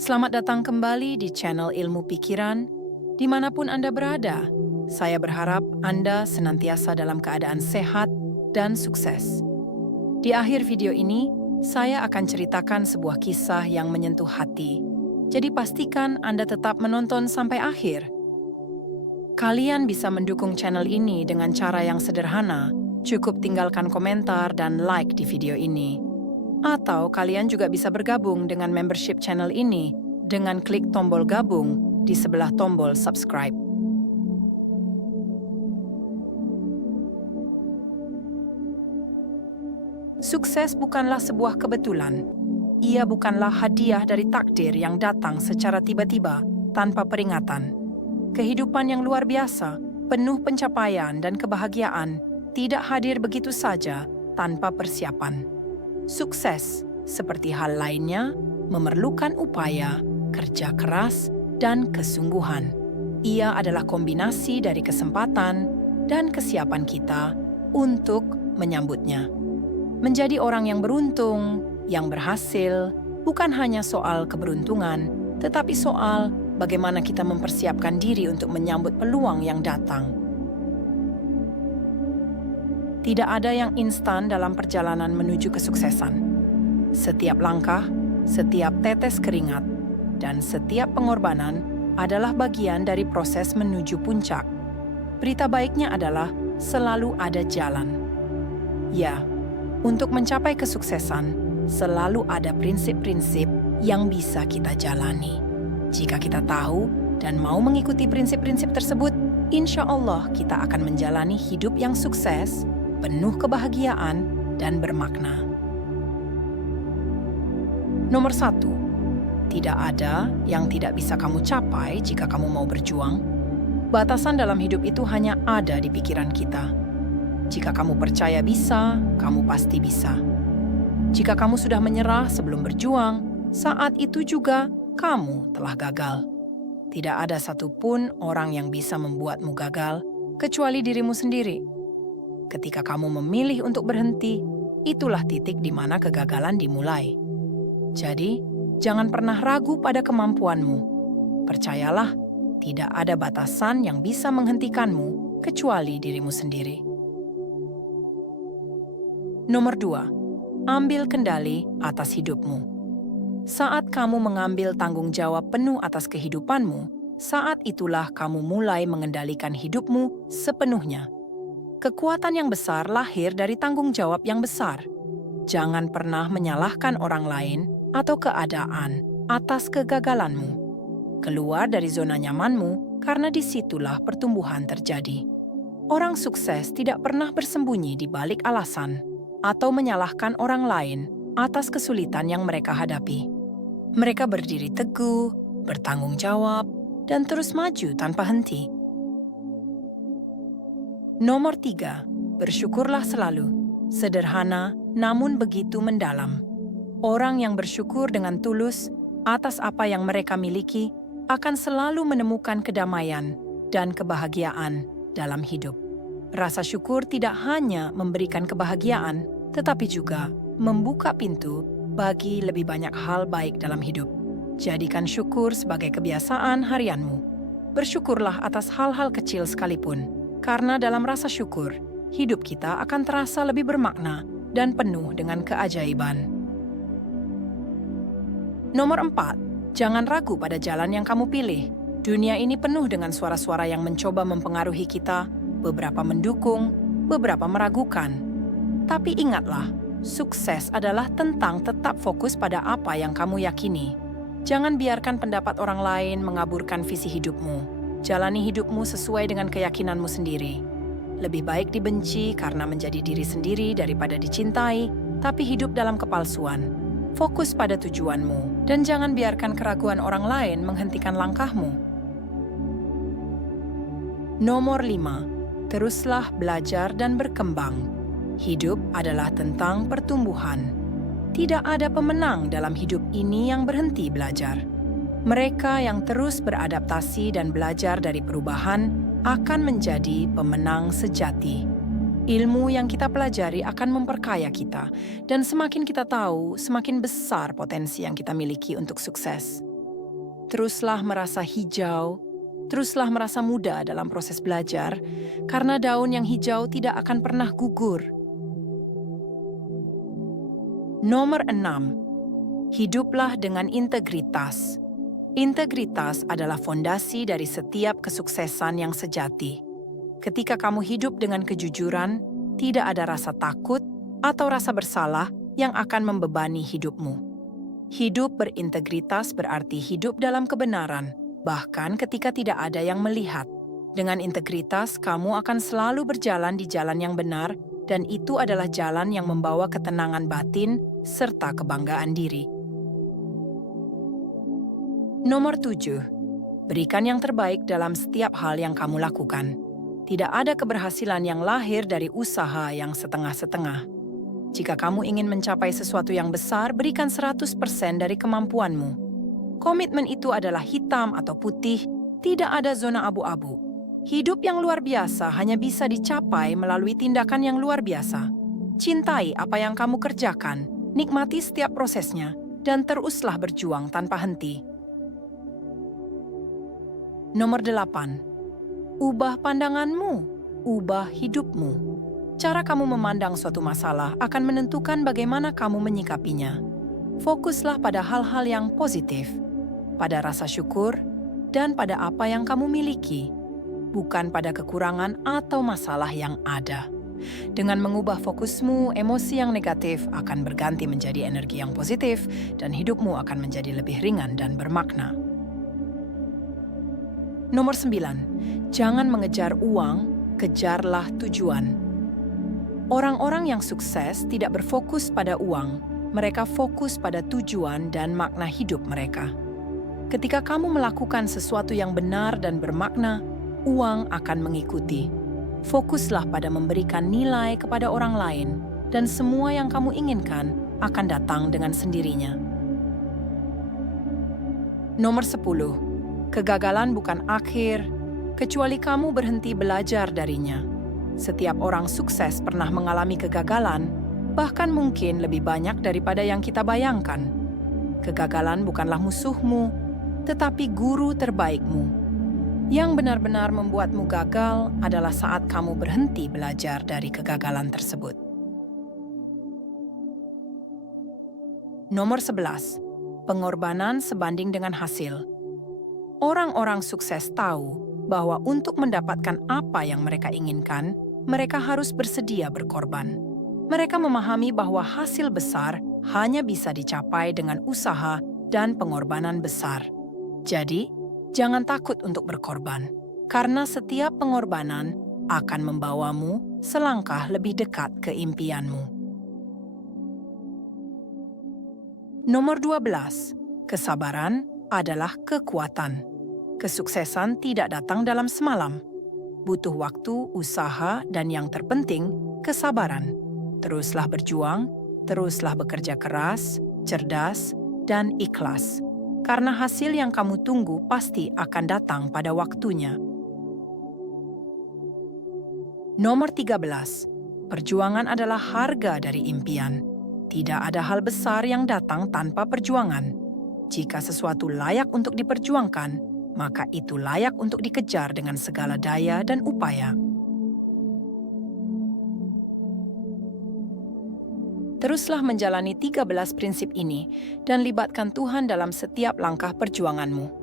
Selamat datang kembali di channel Ilmu Pikiran, dimanapun Anda berada. Saya berharap Anda senantiasa dalam keadaan sehat dan sukses. Di akhir video ini, saya akan ceritakan sebuah kisah yang menyentuh hati. Jadi pastikan Anda tetap menonton sampai akhir. Kalian bisa mendukung channel ini dengan cara yang sederhana. Cukup tinggalkan komentar dan like di video ini. Atau kalian juga bisa bergabung dengan membership channel ini dengan klik tombol gabung di sebelah tombol subscribe. Sukses bukanlah sebuah kebetulan. Ia bukanlah hadiah dari takdir yang datang secara tiba-tiba tanpa peringatan. Kehidupan yang luar biasa, penuh pencapaian dan kebahagiaan, tidak hadir begitu saja tanpa persiapan. Sukses, seperti hal lainnya, memerlukan upaya, kerja keras, dan kesungguhan. Ia adalah kombinasi dari kesempatan dan kesiapan kita untuk menyambutnya. Menjadi orang yang beruntung, yang berhasil, bukan hanya soal keberuntungan, tetapi soal bagaimana kita mempersiapkan diri untuk menyambut peluang yang datang. Tidak ada yang instan dalam perjalanan menuju kesuksesan. Setiap langkah, setiap tetes keringat, dan setiap pengorbanan adalah bagian dari proses menuju puncak. Berita baiknya adalah selalu ada jalan. Ya, untuk mencapai kesuksesan, selalu ada prinsip-prinsip yang bisa kita jalani. Jika kita tahu dan mau mengikuti prinsip-prinsip tersebut, insya Allah kita akan menjalani hidup yang sukses, penuh kebahagiaan, dan bermakna. Nomor 1, tidak ada yang tidak bisa kamu capai jika kamu mau berjuang. Batasan dalam hidup itu hanya ada di pikiran kita. Jika kamu percaya bisa, kamu pasti bisa. Jika kamu sudah menyerah sebelum berjuang, saat itu juga kamu telah gagal. Tidak ada satupun orang yang bisa membuatmu gagal, kecuali dirimu sendiri. Ketika kamu memilih untuk berhenti, itulah titik di mana kegagalan dimulai. Jadi, jangan pernah ragu pada kemampuanmu. Percayalah, tidak ada batasan yang bisa menghentikanmu kecuali dirimu sendiri. Nomor 2, ambil kendali atas hidupmu. Saat kamu mengambil tanggung jawab penuh atas kehidupanmu, saat itulah kamu mulai mengendalikan hidupmu sepenuhnya. Kekuatan yang besar lahir dari tanggung jawab yang besar. Jangan pernah menyalahkan orang lain atau keadaan atas kegagalanmu. Keluar dari zona nyamanmu karena disitulah pertumbuhan terjadi. Orang sukses tidak pernah bersembunyi di balik alasan atau menyalahkan orang lain atas kesulitan yang mereka hadapi. Mereka berdiri teguh, bertanggung jawab, dan terus maju tanpa henti. Nomor 3, bersyukurlah selalu. Sederhana, namun begitu mendalam. Orang yang bersyukur dengan tulus atas apa yang mereka miliki akan selalu menemukan kedamaian dan kebahagiaan dalam hidup. Rasa syukur tidak hanya memberikan kebahagiaan, tetapi juga membuka pintu bagi lebih banyak hal baik dalam hidup. Jadikan syukur sebagai kebiasaan harianmu. Bersyukurlah atas hal-hal kecil sekalipun. Karena dalam rasa syukur, hidup kita akan terasa lebih bermakna dan penuh dengan keajaiban. Nomor 4, jangan ragu pada jalan yang kamu pilih. Dunia ini penuh dengan suara-suara yang mencoba mempengaruhi kita, beberapa mendukung, beberapa meragukan. Tapi ingatlah, sukses adalah tentang tetap fokus pada apa yang kamu yakini. Jangan biarkan pendapat orang lain mengaburkan visi hidupmu. Jalani hidupmu sesuai dengan keyakinanmu sendiri. Lebih baik dibenci karena menjadi diri sendiri daripada dicintai, tapi hidup dalam kepalsuan. Fokus pada tujuanmu, dan jangan biarkan keraguan orang lain menghentikan langkahmu. Nomor 5, teruslah belajar dan berkembang. Hidup adalah tentang pertumbuhan. Tidak ada pemenang dalam hidup ini yang berhenti belajar. Mereka yang terus beradaptasi dan belajar dari perubahan akan menjadi pemenang sejati. Ilmu yang kita pelajari akan memperkaya kita, dan semakin kita tahu, semakin besar potensi yang kita miliki untuk sukses. Teruslah merasa hijau, teruslah merasa muda dalam proses belajar, karena daun yang hijau tidak akan pernah gugur. Nomor 6. Hiduplah dengan integritas. Integritas adalah fondasi dari setiap kesuksesan yang sejati. Ketika kamu hidup dengan kejujuran, tidak ada rasa takut atau rasa bersalah yang akan membebani hidupmu. Hidup berintegritas berarti hidup dalam kebenaran, bahkan ketika tidak ada yang melihat. Dengan integritas, kamu akan selalu berjalan di jalan yang benar, dan itu adalah jalan yang membawa ketenangan batin serta kebanggaan diri. Nomor 7. Berikan yang terbaik dalam setiap hal yang kamu lakukan. Tidak ada keberhasilan yang lahir dari usaha yang setengah-setengah. Jika kamu ingin mencapai sesuatu yang besar, berikan 100% dari kemampuanmu. Komitmen itu adalah hitam atau putih, tidak ada zona abu-abu. Hidup yang luar biasa hanya bisa dicapai melalui tindakan yang luar biasa. Cintai apa yang kamu kerjakan, nikmati setiap prosesnya, dan teruslah berjuang tanpa henti. Nomor 8. Ubah pandanganmu, ubah hidupmu. Cara kamu memandang suatu masalah akan menentukan bagaimana kamu menyikapinya. Fokuslah pada hal-hal yang positif, pada rasa syukur, dan pada apa yang kamu miliki, bukan pada kekurangan atau masalah yang ada. Dengan mengubah fokusmu, emosi yang negatif akan berganti menjadi energi yang positif, dan hidupmu akan menjadi lebih ringan dan bermakna. Nomor 9. Jangan mengejar uang, kejarlah tujuan. Orang-orang yang sukses tidak berfokus pada uang, mereka fokus pada tujuan dan makna hidup mereka. Ketika kamu melakukan sesuatu yang benar dan bermakna, uang akan mengikuti. Fokuslah pada memberikan nilai kepada orang lain, dan semua yang kamu inginkan akan datang dengan sendirinya. Nomor 10. Kegagalan bukan akhir, kecuali kamu berhenti belajar darinya. Setiap orang sukses pernah mengalami kegagalan, bahkan mungkin lebih banyak daripada yang kita bayangkan. Kegagalan bukanlah musuhmu, tetapi guru terbaikmu. Yang benar-benar membuatmu gagal adalah saat kamu berhenti belajar dari kegagalan tersebut. Nomor 11. Pengorbanan sebanding dengan hasil. Orang-orang sukses tahu bahwa untuk mendapatkan apa yang mereka inginkan, mereka harus bersedia berkorban. Mereka memahami bahwa hasil besar hanya bisa dicapai dengan usaha dan pengorbanan besar. Jadi, jangan takut untuk berkorban, karena setiap pengorbanan akan membawamu selangkah lebih dekat ke impianmu. Nomor 12. Kesabaran adalah kekuatan. Kesuksesan tidak datang dalam semalam. Butuh waktu, usaha, dan yang terpenting, kesabaran. Teruslah berjuang, teruslah bekerja keras, cerdas, dan ikhlas. Karena hasil yang kamu tunggu pasti akan datang pada waktunya. Nomor 13. Perjuangan adalah harga dari impian. Tidak ada hal besar yang datang tanpa perjuangan. Jika sesuatu layak untuk diperjuangkan, maka itu layak untuk dikejar dengan segala daya dan upaya. Teruslah menjalani 13 prinsip ini dan libatkan Tuhan dalam setiap langkah perjuanganmu.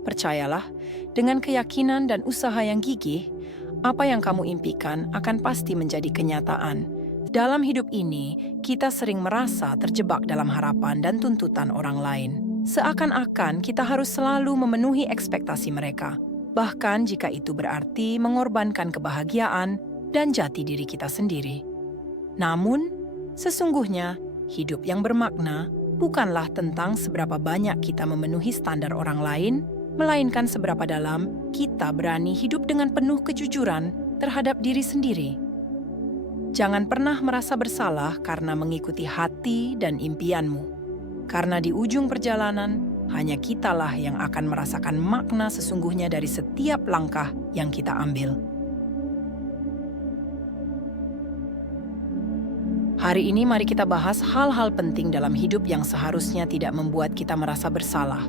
Percayalah, dengan keyakinan dan usaha yang gigih, apa yang kamu impikan akan pasti menjadi kenyataan. Dalam hidup ini, kita sering merasa terjebak dalam harapan dan tuntutan orang lain. Seakan-akan kita harus selalu memenuhi ekspektasi mereka, bahkan jika itu berarti mengorbankan kebahagiaan dan jati diri kita sendiri. Namun, sesungguhnya hidup yang bermakna bukanlah tentang seberapa banyak kita memenuhi standar orang lain, melainkan seberapa dalam kita berani hidup dengan penuh kejujuran terhadap diri sendiri. Jangan pernah merasa bersalah karena mengikuti hati dan impianmu. Karena di ujung perjalanan, hanya kitalah yang akan merasakan makna sesungguhnya dari setiap langkah yang kita ambil. Hari ini mari kita bahas hal-hal penting dalam hidup yang seharusnya tidak membuat kita merasa bersalah.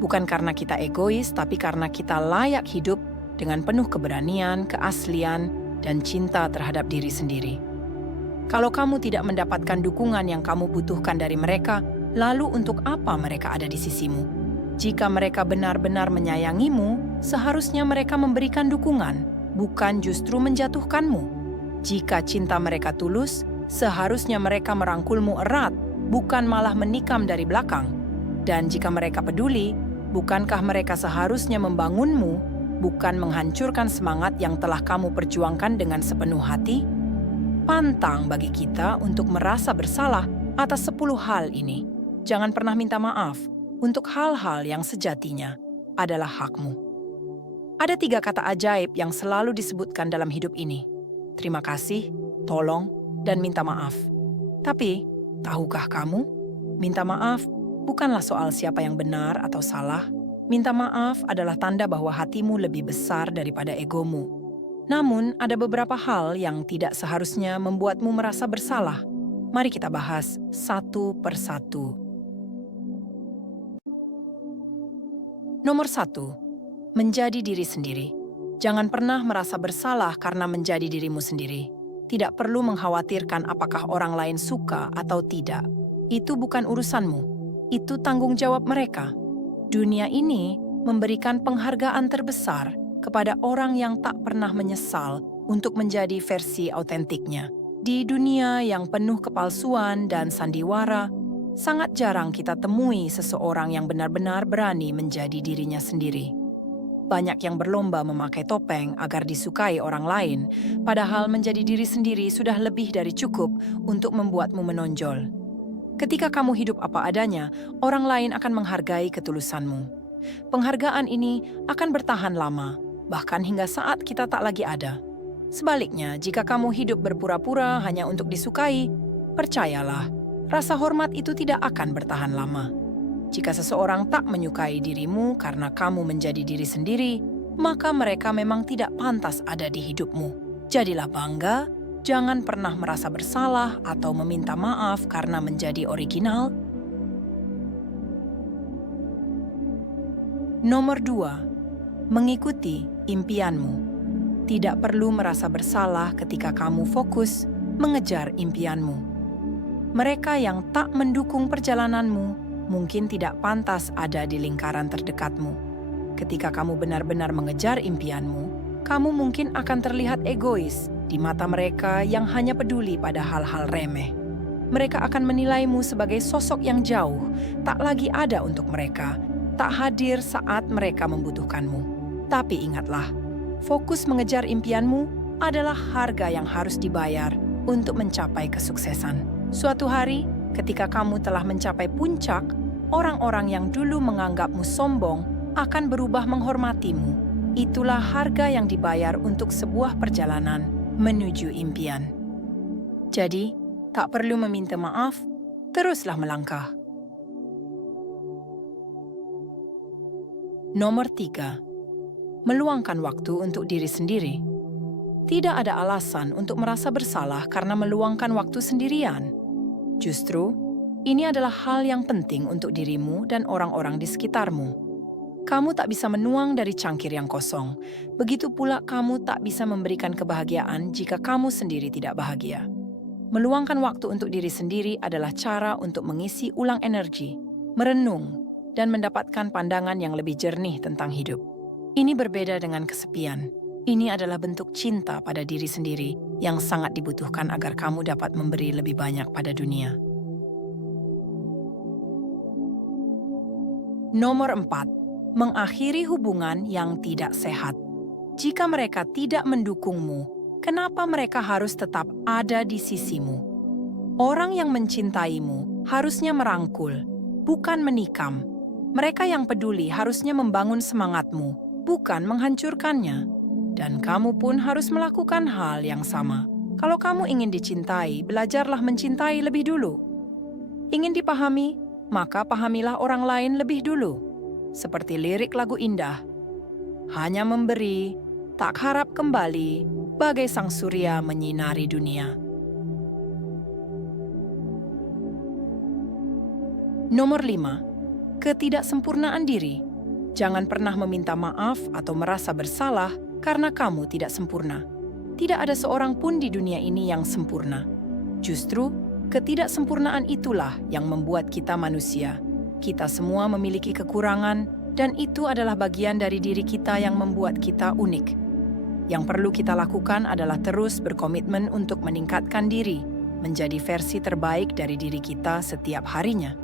Bukan karena kita egois, tapi karena kita layak hidup dengan penuh keberanian, keaslian, dan cinta terhadap diri sendiri. Kalau kamu tidak mendapatkan dukungan yang kamu butuhkan dari mereka, lalu untuk apa mereka ada di sisimu? Jika mereka benar-benar menyayangimu, seharusnya mereka memberikan dukungan, bukan justru menjatuhkanmu. Jika cinta mereka tulus, seharusnya mereka merangkulmu erat, bukan malah menikam dari belakang. Dan jika mereka peduli, bukankah mereka seharusnya membangunmu, bukan menghancurkan semangat yang telah kamu perjuangkan dengan sepenuh hati? Pantang bagi kita untuk merasa bersalah atas 10 hal ini. Jangan pernah minta maaf untuk hal-hal yang sejatinya adalah hakmu. Ada 3 kata ajaib yang selalu disebutkan dalam hidup ini. Terima kasih, tolong, dan minta maaf. Tapi, tahukah kamu? Minta maaf bukanlah soal siapa yang benar atau salah. Minta maaf adalah tanda bahwa hatimu lebih besar daripada egomu. Namun, ada beberapa hal yang tidak seharusnya membuatmu merasa bersalah. Mari kita bahas satu persatu. Nomor 1, menjadi diri sendiri. Jangan pernah merasa bersalah karena menjadi dirimu sendiri. Tidak perlu mengkhawatirkan apakah orang lain suka atau tidak. Itu bukan urusanmu. Itu tanggung jawab mereka. Dunia ini memberikan penghargaan terbesar kepada orang yang tak pernah menyesal untuk menjadi versi autentiknya. Di dunia yang penuh kepalsuan dan sandiwara, sangat jarang kita temui seseorang yang benar-benar berani menjadi dirinya sendiri. Banyak yang berlomba memakai topeng agar disukai orang lain, padahal menjadi diri sendiri sudah lebih dari cukup untuk membuatmu menonjol. Ketika kamu hidup apa adanya, orang lain akan menghargai ketulusanmu. Penghargaan ini akan bertahan lama, bahkan hingga saat kita tak lagi ada. Sebaliknya, jika kamu hidup berpura-pura hanya untuk disukai, percayalah, rasa hormat itu tidak akan bertahan lama. Jika seseorang tak menyukai dirimu karena kamu menjadi diri sendiri, maka mereka memang tidak pantas ada di hidupmu. Jadilah bangga, jangan pernah merasa bersalah atau meminta maaf karena menjadi original. Nomor 2, mengikuti impianmu. Tidak perlu merasa bersalah ketika kamu fokus mengejar impianmu. Mereka yang tak mendukung perjalananmu mungkin tidak pantas ada di lingkaran terdekatmu. Ketika kamu benar-benar mengejar impianmu, kamu mungkin akan terlihat egois di mata mereka yang hanya peduli pada hal-hal remeh. Mereka akan menilaimu sebagai sosok yang jauh, tak lagi ada untuk mereka, tak hadir saat mereka membutuhkanmu. Tapi ingatlah, fokus mengejar impianmu adalah harga yang harus dibayar untuk mencapai kesuksesan. Suatu hari, ketika kamu telah mencapai puncak, orang-orang yang dulu menganggapmu sombong akan berubah menghormatimu. Itulah harga yang dibayar untuk sebuah perjalanan menuju impian. Jadi, tak perlu meminta maaf, teruslah melangkah. Nomor 3, meluangkan waktu untuk diri sendiri. Tidak ada alasan untuk merasa bersalah karena meluangkan waktu sendirian. Justru, ini adalah hal yang penting untuk dirimu dan orang-orang di sekitarmu. Kamu tak bisa menuang dari cangkir yang kosong. Begitu pula kamu tak bisa memberikan kebahagiaan jika kamu sendiri tidak bahagia. Meluangkan waktu untuk diri sendiri adalah cara untuk mengisi ulang energi, merenung, dan mendapatkan pandangan yang lebih jernih tentang hidup. Ini berbeda dengan kesepian. Ini adalah bentuk cinta pada diri sendiri yang sangat dibutuhkan agar kamu dapat memberi lebih banyak pada dunia. Nomor 4, mengakhiri hubungan yang tidak sehat. Jika mereka tidak mendukungmu, kenapa mereka harus tetap ada di sisimu? Orang yang mencintaimu harusnya merangkul, bukan menikam. Mereka yang peduli harusnya membangun semangatmu, bukan menghancurkannya. Dan kamu pun harus melakukan hal yang sama. Kalau kamu ingin dicintai, belajarlah mencintai lebih dulu. Ingin dipahami, maka pahamilah orang lain lebih dulu. Seperti lirik lagu indah, hanya memberi, tak harap kembali, bagai sang surya menyinari dunia. Nomor 5, ketidaksempurnaan diri. Jangan pernah meminta maaf atau merasa bersalah karena kamu tidak sempurna. Tidak ada seorang pun di dunia ini yang sempurna. Justru, ketidaksempurnaan itulah yang membuat kita manusia. Kita semua memiliki kekurangan, dan itu adalah bagian dari diri kita yang membuat kita unik. Yang perlu kita lakukan adalah terus berkomitmen untuk meningkatkan diri, menjadi versi terbaik dari diri kita setiap harinya.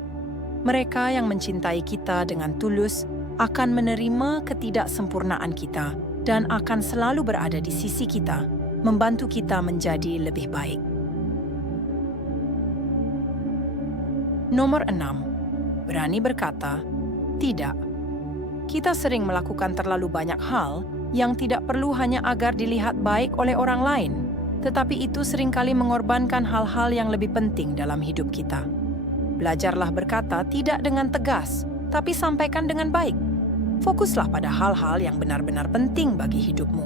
Mereka yang mencintai kita dengan tulus akan menerima ketidaksempurnaan kita dan akan selalu berada di sisi kita, membantu kita menjadi lebih baik. Nomor 6. Berani berkata, tidak. Kita sering melakukan terlalu banyak hal yang tidak perlu hanya agar dilihat baik oleh orang lain, tetapi itu seringkali mengorbankan hal-hal yang lebih penting dalam hidup kita. Belajarlah berkata tidak dengan tegas, tapi sampaikan dengan baik. Fokuslah pada hal-hal yang benar-benar penting bagi hidupmu.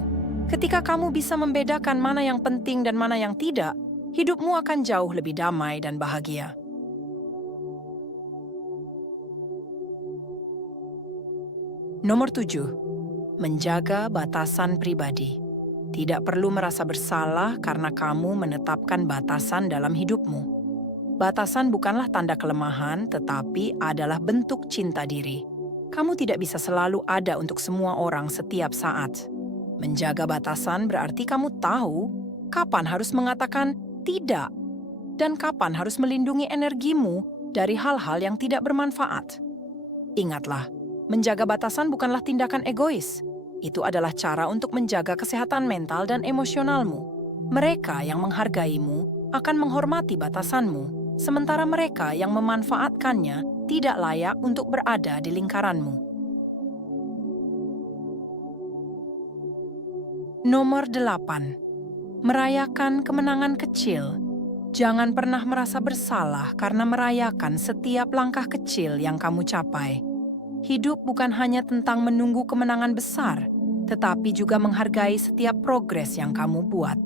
Ketika kamu bisa membedakan mana yang penting dan mana yang tidak, hidupmu akan jauh lebih damai dan bahagia. Nomor 7. Menjaga batasan pribadi. Tidak perlu merasa bersalah karena kamu menetapkan batasan dalam hidupmu. Batasan bukanlah tanda kelemahan, tetapi adalah bentuk cinta diri. Kamu tidak bisa selalu ada untuk semua orang setiap saat. Menjaga batasan berarti kamu tahu kapan harus mengatakan tidak dan kapan harus melindungi energimu dari hal-hal yang tidak bermanfaat. Ingatlah, menjaga batasan bukanlah tindakan egois. Itu adalah cara untuk menjaga kesehatan mental dan emosionalmu. Mereka yang menghargaimu akan menghormati batasanmu, sementara mereka yang memanfaatkannya tidak layak untuk berada di lingkaranmu. Nomor 8. Merayakan kemenangan kecil. Jangan pernah merasa bersalah karena merayakan setiap langkah kecil yang kamu capai. Hidup bukan hanya tentang menunggu kemenangan besar, tetapi juga menghargai setiap progres yang kamu buat.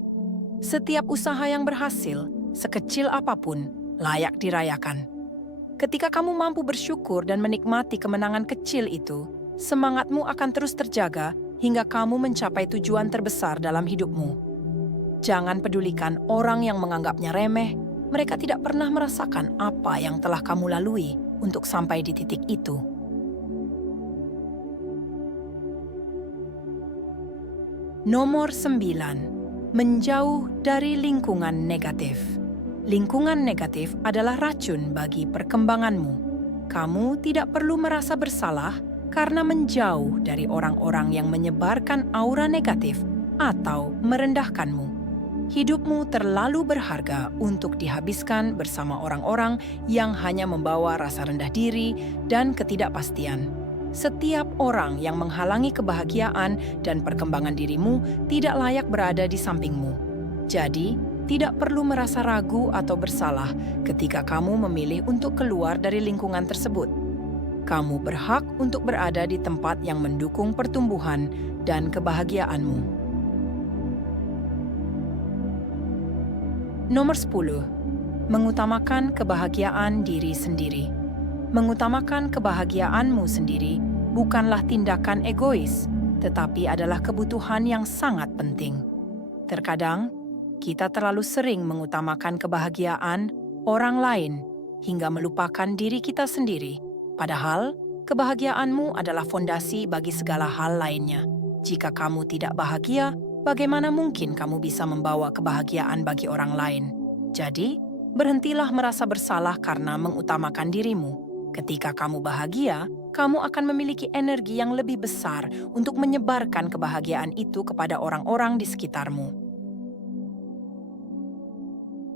Setiap usaha yang berhasil, sekecil apapun, layak dirayakan. Ketika kamu mampu bersyukur dan menikmati kemenangan kecil itu, semangatmu akan terus terjaga hingga kamu mencapai tujuan terbesar dalam hidupmu. Jangan pedulikan orang yang menganggapnya remeh, mereka tidak pernah merasakan apa yang telah kamu lalui untuk sampai di titik itu. Nomor 9. Menjauh dari lingkungan negatif. Lingkungan negatif adalah racun bagi perkembanganmu. Kamu tidak perlu merasa bersalah karena menjauh dari orang-orang yang menyebarkan aura negatif atau merendahkanmu. Hidupmu terlalu berharga untuk dihabiskan bersama orang-orang yang hanya membawa rasa rendah diri dan ketidakpastian. Setiap orang yang menghalangi kebahagiaan dan perkembangan dirimu tidak layak berada di sampingmu. Jadi, tidak perlu merasa ragu atau bersalah ketika kamu memilih untuk keluar dari lingkungan tersebut. Kamu berhak untuk berada di tempat yang mendukung pertumbuhan dan kebahagiaanmu. Nomor 10. Mengutamakan kebahagiaan diri sendiri. Mengutamakan kebahagiaanmu sendiri bukanlah tindakan egois, tetapi adalah kebutuhan yang sangat penting. Terkadang, kita terlalu sering mengutamakan kebahagiaan orang lain hingga melupakan diri kita sendiri. Padahal, kebahagiaanmu adalah fondasi bagi segala hal lainnya. Jika kamu tidak bahagia, bagaimana mungkin kamu bisa membawa kebahagiaan bagi orang lain? Jadi, berhentilah merasa bersalah karena mengutamakan dirimu. Ketika kamu bahagia, kamu akan memiliki energi yang lebih besar untuk menyebarkan kebahagiaan itu kepada orang-orang di sekitarmu.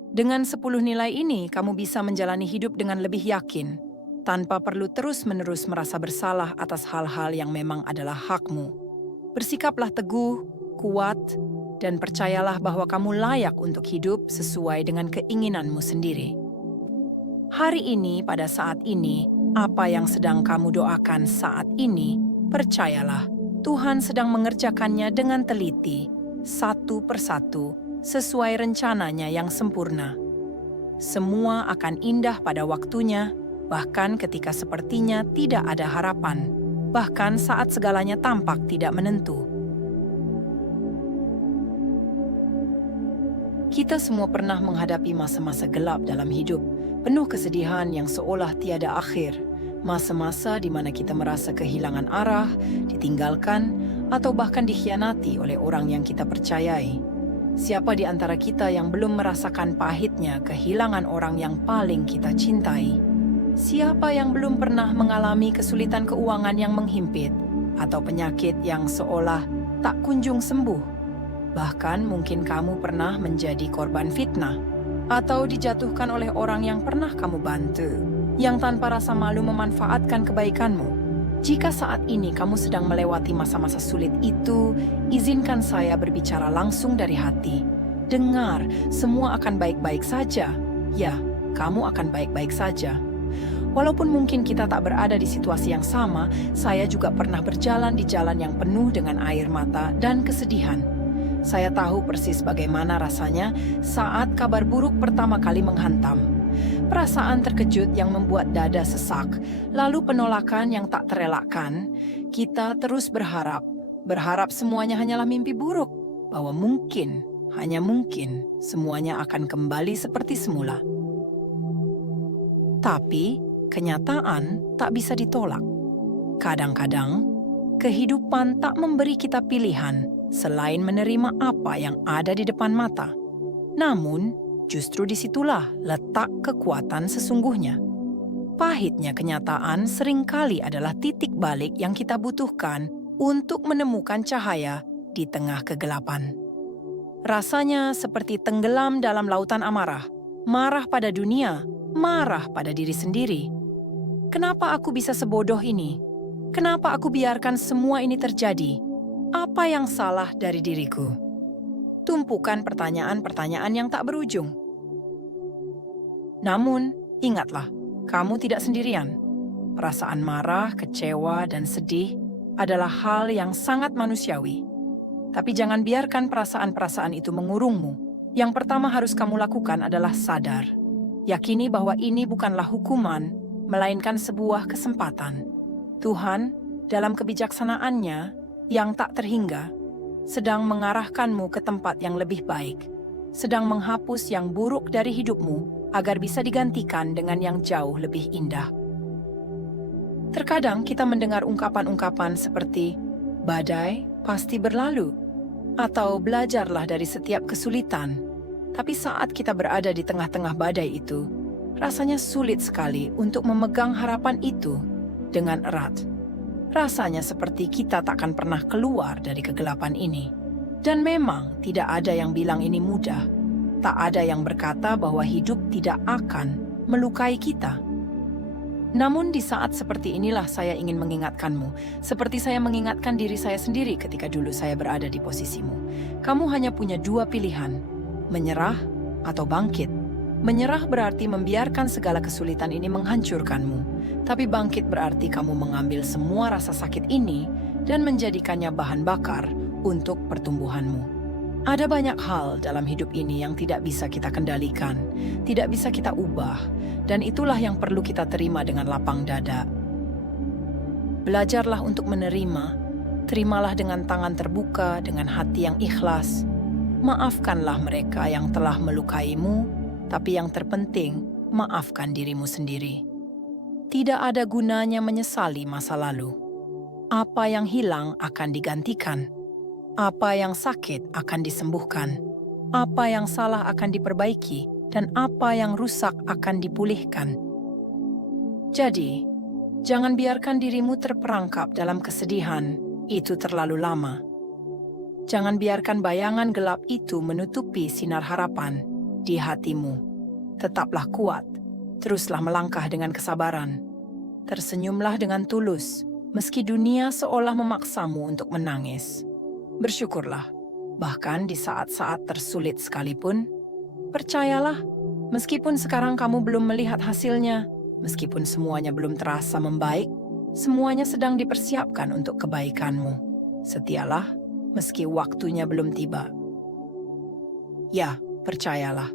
Dengan 10 nilai ini, kamu bisa menjalani hidup dengan lebih yakin, tanpa perlu terus-menerus merasa bersalah atas hal-hal yang memang adalah hakmu. Bersikaplah teguh, kuat, dan percayalah bahwa kamu layak untuk hidup sesuai dengan keinginanmu sendiri. Hari ini, pada saat ini, apa yang sedang kamu doakan saat ini, percayalah, Tuhan sedang mengerjakannya dengan teliti, satu persatu, sesuai rencananya yang sempurna. Semua akan indah pada waktunya, bahkan ketika sepertinya tidak ada harapan. bahkan saat segalanya tampak tidak menentu. Kita semua pernah menghadapi masa-masa gelap dalam hidup, penuh kesedihan yang seolah tiada akhir. Masa-masa di mana kita merasa kehilangan arah, ditinggalkan, atau bahkan dikhianati oleh orang yang kita percayai. Siapa di antara kita yang belum merasakan pahitnya kehilangan orang yang paling kita cintai? Siapa yang belum pernah mengalami kesulitan keuangan yang menghimpit, atau penyakit yang seolah tak kunjung sembuh? Bahkan mungkin kamu pernah menjadi korban fitnah atau dijatuhkan oleh orang yang pernah kamu bantu, yang tanpa rasa malu memanfaatkan kebaikanmu. Jika saat ini kamu sedang melewati masa-masa sulit itu, izinkan saya berbicara langsung dari hati. Dengar, semua akan baik-baik saja. Ya, kamu akan baik-baik saja. Walaupun mungkin kita tak berada di situasi yang sama, saya juga pernah berjalan di jalan yang penuh dengan air mata dan kesedihan. Saya tahu persis bagaimana rasanya saat kabar buruk pertama kali menghantam. Perasaan terkejut yang membuat dada sesak, lalu penolakan yang tak terelakkan. Kita terus berharap semuanya hanyalah mimpi buruk, bahwa mungkin, hanya mungkin, semuanya akan kembali seperti semula. Tapi, kenyataan tak bisa ditolak. Kadang-kadang, kehidupan tak memberi kita pilihan selain menerima apa yang ada di depan mata. Namun, justru disitulah letak kekuatan sesungguhnya. Pahitnya kenyataan seringkali adalah titik balik yang kita butuhkan untuk menemukan cahaya di tengah kegelapan. Rasanya seperti tenggelam dalam lautan amarah, marah pada dunia, marah pada diri sendiri. Kenapa aku bisa sebodoh ini? Kenapa aku biarkan semua ini terjadi? Apa yang salah dari diriku? Tumpukan pertanyaan-pertanyaan yang tak berujung. Namun, ingatlah, kamu tidak sendirian. Perasaan marah, kecewa, dan sedih adalah hal yang sangat manusiawi. Tapi jangan biarkan perasaan-perasaan itu mengurungmu. Yang pertama harus kamu lakukan adalah sadar. Yakini bahwa ini bukanlah hukuman, melainkan sebuah kesempatan. Tuhan, dalam kebijaksanaannya yang tak terhingga, sedang mengarahkanmu ke tempat yang lebih baik, sedang menghapus yang buruk dari hidupmu agar bisa digantikan dengan yang jauh lebih indah. Terkadang kita mendengar ungkapan-ungkapan seperti, badai pasti berlalu, atau belajarlah dari setiap kesulitan. Tapi saat kita berada di tengah-tengah badai itu, rasanya sulit sekali untuk memegang harapan itu dengan erat. Rasanya seperti kita takkan pernah keluar dari kegelapan ini. Dan memang tidak ada yang bilang ini mudah. Tak ada yang berkata bahwa hidup tidak akan melukai kita. Namun di saat seperti inilah saya ingin mengingatkanmu, seperti saya mengingatkan diri saya sendiri ketika dulu saya berada di posisimu. Kamu hanya punya dua pilihan, menyerah atau bangkit. Menyerah berarti membiarkan segala kesulitan ini menghancurkanmu. Tapi bangkit berarti kamu mengambil semua rasa sakit ini dan menjadikannya bahan bakar untuk pertumbuhanmu. Ada banyak hal dalam hidup ini yang tidak bisa kita kendalikan, tidak bisa kita ubah, dan itulah yang perlu kita terima dengan lapang dada. Belajarlah untuk menerima, terimalah dengan tangan terbuka, dengan hati yang ikhlas. Maafkanlah mereka yang telah melukaimu, tapi yang terpenting, maafkan dirimu sendiri. Tidak ada gunanya menyesali masa lalu. Apa yang hilang akan digantikan. Apa yang sakit akan disembuhkan. Apa yang salah akan diperbaiki. Dan apa yang rusak akan dipulihkan. Jadi, jangan biarkan dirimu terperangkap dalam kesedihan. Itu terlalu lama. Jangan biarkan bayangan gelap itu menutupi sinar harapan di hatimu. Tetaplah kuat. Teruslah melangkah dengan kesabaran. Tersenyumlah dengan tulus, meski dunia seolah memaksamu untuk menangis. Bersyukurlah, bahkan di saat-saat tersulit sekalipun. Percayalah, meskipun sekarang kamu belum melihat hasilnya, meskipun semuanya belum terasa membaik, semuanya sedang dipersiapkan untuk kebaikanmu. Setialah, meski waktunya belum tiba. Ya, percayalah.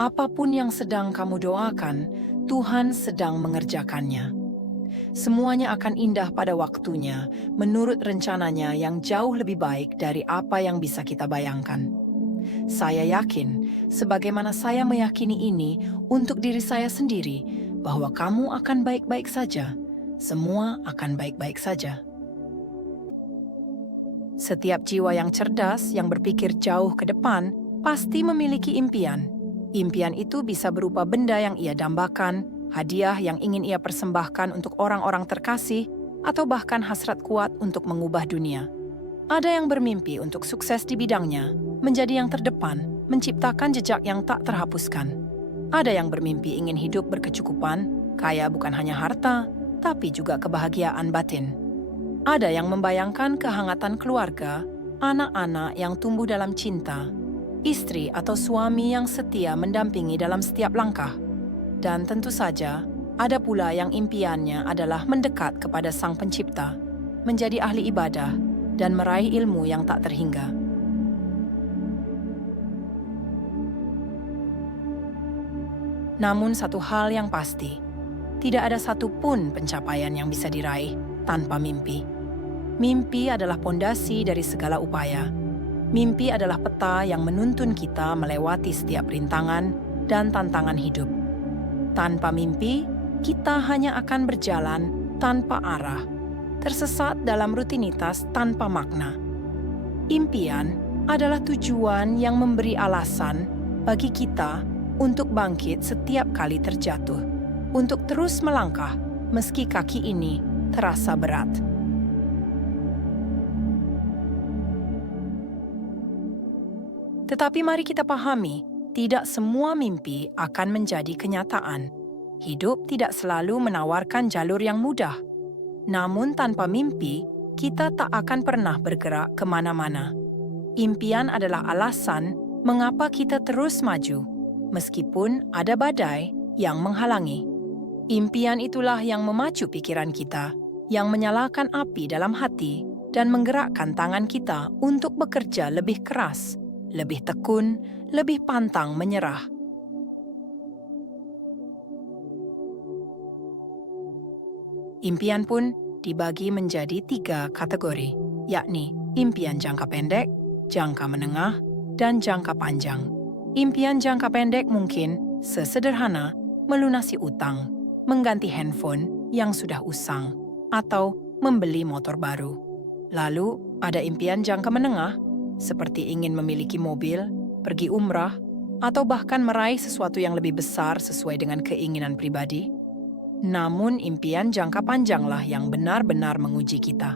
Apapun yang sedang kamu doakan, Tuhan sedang mengerjakannya. semuanya akan indah pada waktunya, menurut rencananya yang jauh lebih baik dari apa yang bisa kita bayangkan. Saya yakin, sebagaimana saya meyakini ini untuk diri saya sendiri, bahwa kamu akan baik-baik saja. Semua akan baik-baik saja. Setiap jiwa yang cerdas, yang berpikir jauh ke depan, pasti memiliki impian. Impian itu bisa berupa benda yang ia dambakan, hadiah yang ingin ia persembahkan untuk orang-orang terkasih, atau bahkan hasrat kuat untuk mengubah dunia. Ada yang bermimpi untuk sukses di bidangnya, menjadi yang terdepan, menciptakan jejak yang tak terhapuskan. Ada yang bermimpi ingin hidup berkecukupan, kaya bukan hanya harta, tapi juga kebahagiaan batin. Ada yang membayangkan kehangatan keluarga, anak-anak yang tumbuh dalam cinta, istri atau suami yang setia mendampingi dalam setiap langkah. Dan tentu saja, ada pula yang impiannya adalah mendekat kepada Sang Pencipta, menjadi ahli ibadah, dan meraih ilmu yang tak terhingga. Namun satu hal yang pasti, tidak ada satupun pencapaian yang bisa diraih tanpa mimpi. Mimpi adalah pondasi dari segala upaya. Mimpi adalah peta yang menuntun kita melewati setiap rintangan dan tantangan hidup. Tanpa mimpi, kita hanya akan berjalan tanpa arah, tersesat dalam rutinitas tanpa makna. Impian adalah tujuan yang memberi alasan bagi kita untuk bangkit setiap kali terjatuh, untuk terus melangkah meski kaki ini terasa berat. Tetapi mari kita pahami, tidak semua mimpi akan menjadi kenyataan. Hidup tidak selalu menawarkan jalur yang mudah. Namun tanpa mimpi, kita tak akan pernah bergerak kemana-mana. Impian adalah alasan mengapa kita terus maju, meskipun ada badai yang menghalangi. Impian itulah yang memacu pikiran kita, yang menyalakan api dalam hati, dan menggerakkan tangan kita untuk bekerja lebih keras, lebih tekun, lebih pantang menyerah. Impian pun dibagi menjadi 3 kategori, yakni impian jangka pendek, jangka menengah, dan jangka panjang. Impian jangka pendek mungkin sesederhana melunasi utang, mengganti handphone yang sudah usang, atau membeli motor baru. Lalu ada impian jangka menengah, seperti ingin memiliki mobil, pergi umrah, atau bahkan meraih sesuatu yang lebih besar sesuai dengan keinginan pribadi. Namun impian jangka panjanglah yang benar-benar menguji kita.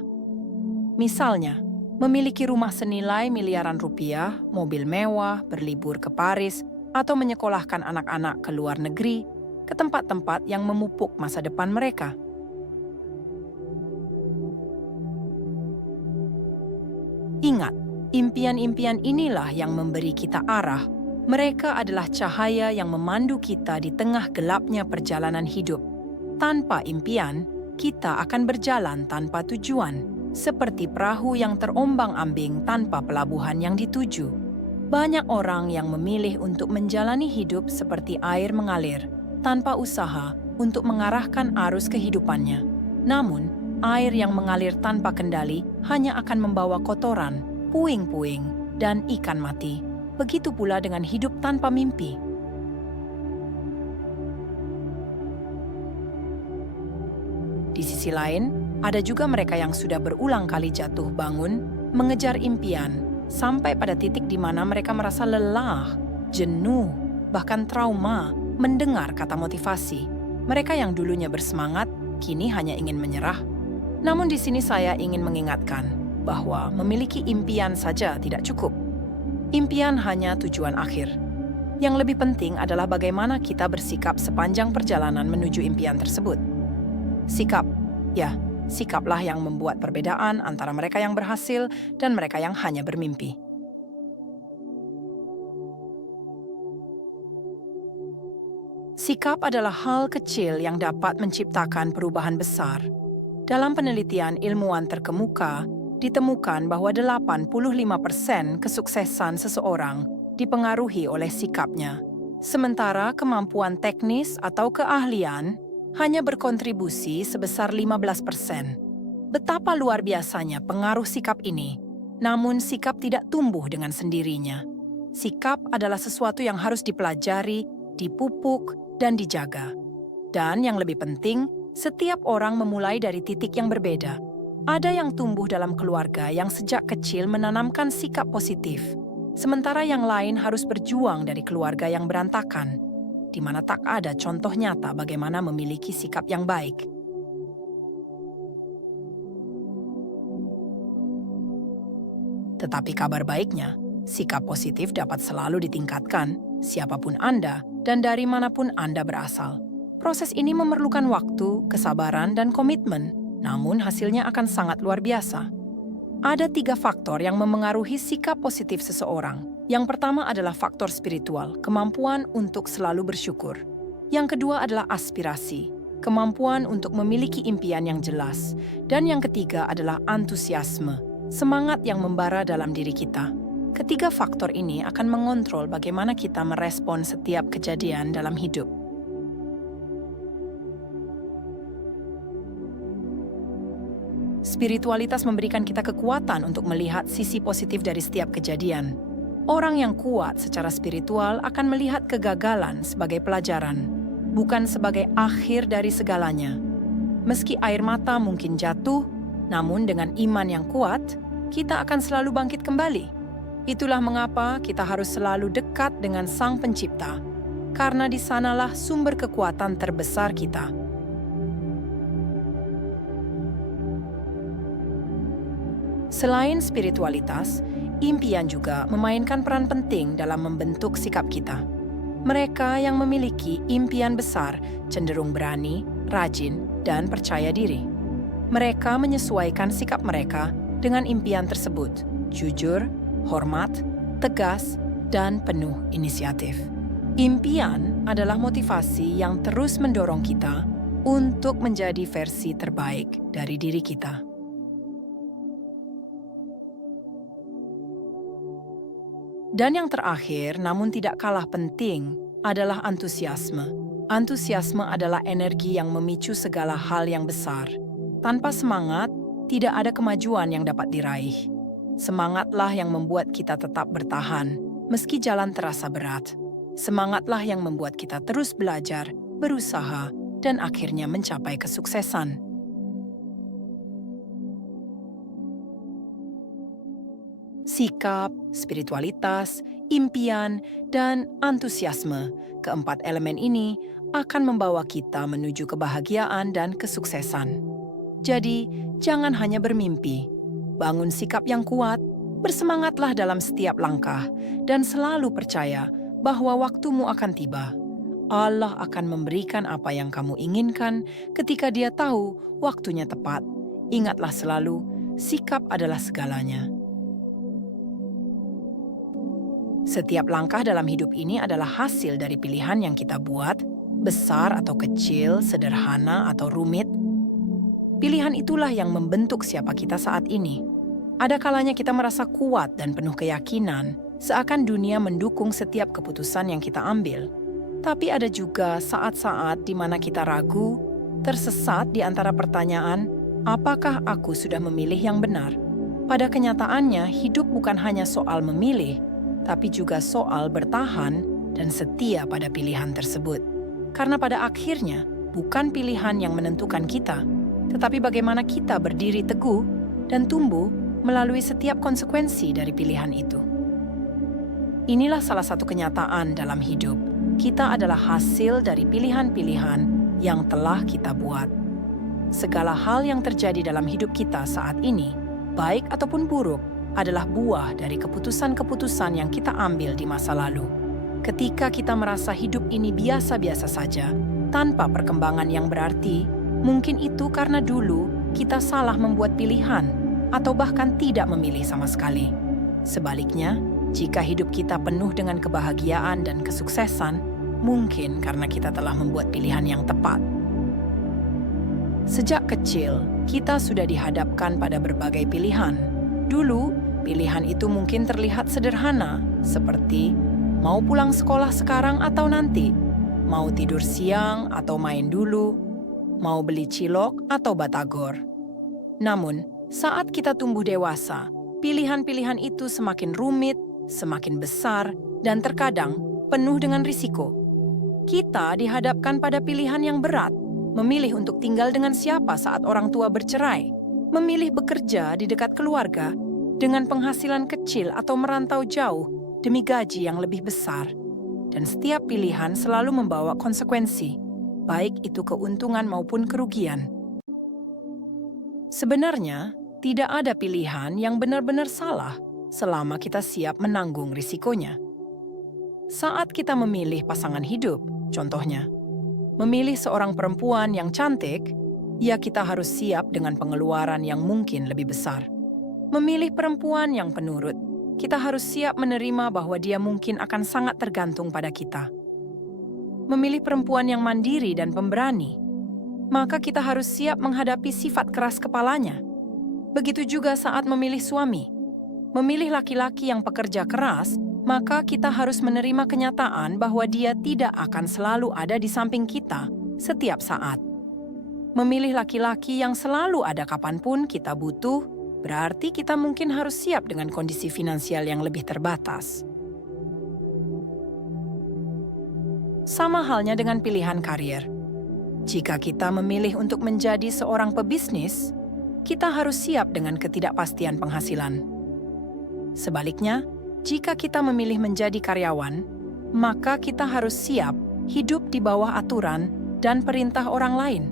Misalnya, memiliki rumah senilai miliaran rupiah, mobil mewah, berlibur ke Paris, atau menyekolahkan anak-anak ke luar negeri, ke tempat-tempat yang memupuk masa depan mereka. Ingat, impian-impian inilah yang memberi kita arah. Mereka adalah cahaya yang memandu kita di tengah gelapnya perjalanan hidup. Tanpa impian, kita akan berjalan tanpa tujuan, seperti perahu yang terombang-ambing tanpa pelabuhan yang dituju. Banyak orang yang memilih untuk menjalani hidup seperti air mengalir, tanpa usaha untuk mengarahkan arus kehidupannya. Namun, air yang mengalir tanpa kendali hanya akan membawa kotoran, puing-puing, dan ikan mati. Begitu pula dengan hidup tanpa mimpi. Di sisi lain, ada juga mereka yang sudah berulang kali jatuh bangun, mengejar impian, sampai pada titik di mana mereka merasa lelah, jenuh, bahkan trauma mendengar kata motivasi. Mereka yang dulunya bersemangat, kini hanya ingin menyerah. Namun di sini saya ingin mengingatkan bahwa memiliki impian saja tidak cukup. Impian hanya tujuan akhir. Yang lebih penting adalah bagaimana kita bersikap sepanjang perjalanan menuju impian tersebut. Sikap, ya, sikaplah yang membuat perbedaan antara mereka yang berhasil dan mereka yang hanya bermimpi. Sikap adalah hal kecil yang dapat menciptakan perubahan besar. Dalam penelitian ilmuwan terkemuka, ditemukan bahwa 85% kesuksesan seseorang dipengaruhi oleh sikapnya. Sementara kemampuan teknis atau keahlian hanya berkontribusi sebesar 15%. Betapa luar biasanya pengaruh sikap ini. Namun sikap tidak tumbuh dengan sendirinya. Sikap adalah sesuatu yang harus dipelajari, dipupuk, dan dijaga. Dan yang lebih penting, setiap orang memulai dari titik yang berbeda. Ada yang tumbuh dalam keluarga yang sejak kecil menanamkan sikap positif, sementara yang lain harus berjuang dari keluarga yang berantakan, di mana tak ada contoh nyata bagaimana memiliki sikap yang baik. Tetapi kabar baiknya, sikap positif dapat selalu ditingkatkan, siapapun Anda dan dari manapun Anda berasal. Proses ini memerlukan waktu, kesabaran, dan komitmen, namun hasilnya akan sangat luar biasa. Ada 3 faktor yang memengaruhi sikap positif seseorang. Yang pertama adalah faktor spiritual, kemampuan untuk selalu bersyukur. Yang kedua adalah aspirasi, kemampuan untuk memiliki impian yang jelas. Dan yang ketiga adalah antusiasme, semangat yang membara dalam diri kita. Ketiga faktor ini akan mengontrol bagaimana kita merespon setiap kejadian dalam hidup. Spiritualitas memberikan kita kekuatan untuk melihat sisi positif dari setiap kejadian. Orang yang kuat secara spiritual akan melihat kegagalan sebagai pelajaran, bukan sebagai akhir dari segalanya. Meski air mata mungkin jatuh, namun dengan iman yang kuat, kita akan selalu bangkit kembali. Itulah mengapa kita harus selalu dekat dengan Sang Pencipta, karena di sanalah sumber kekuatan terbesar kita. Selain spiritualitas, impian juga memainkan peran penting dalam membentuk sikap kita. Mereka yang memiliki impian besar cenderung berani, rajin, dan percaya diri. Mereka menyesuaikan sikap mereka dengan impian tersebut, jujur, hormat, tegas, dan penuh inisiatif. Impian adalah motivasi yang terus mendorong kita untuk menjadi versi terbaik dari diri kita. Dan yang terakhir, namun tidak kalah penting, adalah antusiasme. Antusiasme adalah energi yang memicu segala hal yang besar. Tanpa semangat, tidak ada kemajuan yang dapat diraih. Semangatlah yang membuat kita tetap bertahan, meski jalan terasa berat. Semangatlah yang membuat kita terus belajar, berusaha, dan akhirnya mencapai kesuksesan. Sikap, spiritualitas, impian, dan antusiasme, keempat elemen ini akan membawa kita menuju kebahagiaan dan kesuksesan. Jadi, jangan hanya bermimpi. Bangun sikap yang kuat, bersemangatlah dalam setiap langkah, dan selalu percaya bahwa waktumu akan tiba. Allah akan memberikan apa yang kamu inginkan ketika Dia tahu waktunya tepat. Ingatlah selalu, sikap adalah segalanya. Setiap langkah dalam hidup ini adalah hasil dari pilihan yang kita buat, besar atau kecil, sederhana atau rumit. Pilihan itulah yang membentuk siapa kita saat ini. Ada kalanya kita merasa kuat dan penuh keyakinan, seakan dunia mendukung setiap keputusan yang kita ambil. Tapi ada juga saat-saat di mana kita ragu, tersesat di antara pertanyaan, apakah aku sudah memilih yang benar? Pada kenyataannya, hidup bukan hanya soal memilih, tapi juga soal bertahan dan setia pada pilihan tersebut. Karena pada akhirnya, bukan pilihan yang menentukan kita, tetapi bagaimana kita berdiri teguh dan tumbuh melalui setiap konsekuensi dari pilihan itu. Inilah salah satu kenyataan dalam hidup. Kita adalah hasil dari pilihan-pilihan yang telah kita buat. Segala hal yang terjadi dalam hidup kita saat ini, baik ataupun buruk, adalah buah dari keputusan-keputusan yang kita ambil di masa lalu. Ketika kita merasa hidup ini biasa-biasa saja, tanpa perkembangan yang berarti, mungkin itu karena dulu kita salah membuat pilihan, atau bahkan tidak memilih sama sekali. Sebaliknya, jika hidup kita penuh dengan kebahagiaan dan kesuksesan, mungkin karena kita telah membuat pilihan yang tepat. Sejak kecil, kita sudah dihadapkan pada berbagai pilihan. Dulu, pilihan itu mungkin terlihat sederhana, seperti mau pulang sekolah sekarang atau nanti, mau tidur siang atau main dulu, mau beli cilok atau batagor. Namun, saat kita tumbuh dewasa, pilihan-pilihan itu semakin rumit, semakin besar, dan terkadang penuh dengan risiko. Kita dihadapkan pada pilihan yang berat, memilih untuk tinggal dengan siapa saat orang tua bercerai, memilih bekerja di dekat keluarga dengan penghasilan kecil atau merantau jauh demi gaji yang lebih besar. Dan setiap pilihan selalu membawa konsekuensi, baik itu keuntungan maupun kerugian. Sebenarnya, tidak ada pilihan yang benar-benar salah selama kita siap menanggung risikonya. Saat kita memilih pasangan hidup, contohnya, memilih seorang perempuan yang cantik, ya kita harus siap dengan pengeluaran yang mungkin lebih besar. Memilih perempuan yang penurut, kita harus siap menerima bahwa dia mungkin akan sangat tergantung pada kita. Memilih perempuan yang mandiri dan pemberani, maka kita harus siap menghadapi sifat keras kepalanya. Begitu juga saat memilih suami. Memilih laki-laki yang pekerja keras, maka kita harus menerima kenyataan bahwa dia tidak akan selalu ada di samping kita setiap saat. Memilih laki-laki yang selalu ada kapanpun kita butuh, berarti kita mungkin harus siap dengan kondisi finansial yang lebih terbatas. Sama halnya dengan pilihan karir. Jika kita memilih untuk menjadi seorang pebisnis, kita harus siap dengan ketidakpastian penghasilan. Sebaliknya, jika kita memilih menjadi karyawan, maka kita harus siap hidup di bawah aturan dan perintah orang lain.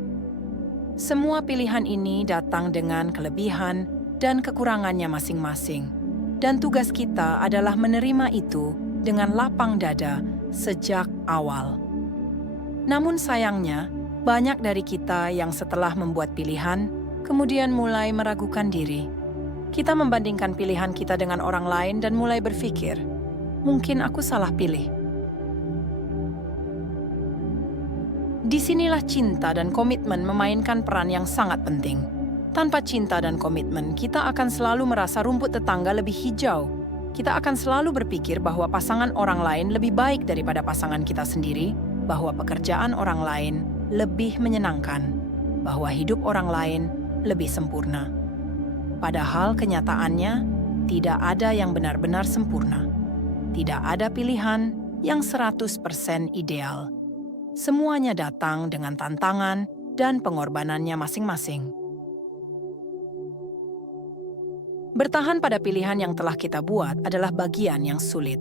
Semua pilihan ini datang dengan kelebihan dan kekurangannya masing-masing. Dan tugas kita adalah menerima itu dengan lapang dada sejak awal. Namun sayangnya, banyak dari kita yang setelah membuat pilihan, kemudian mulai meragukan diri. Kita membandingkan pilihan kita dengan orang lain dan mulai berpikir, mungkin aku salah pilih. Disinilah cinta dan komitmen memainkan peran yang sangat penting. Tanpa cinta dan komitmen, kita akan selalu merasa rumput tetangga lebih hijau. Kita akan selalu berpikir bahwa pasangan orang lain lebih baik daripada pasangan kita sendiri, bahwa pekerjaan orang lain lebih menyenangkan, bahwa hidup orang lain lebih sempurna. Padahal kenyataannya, tidak ada yang benar-benar sempurna. Tidak ada pilihan yang 100% ideal. Semuanya datang dengan tantangan dan pengorbanannya masing-masing. Bertahan pada pilihan yang telah kita buat adalah bagian yang sulit.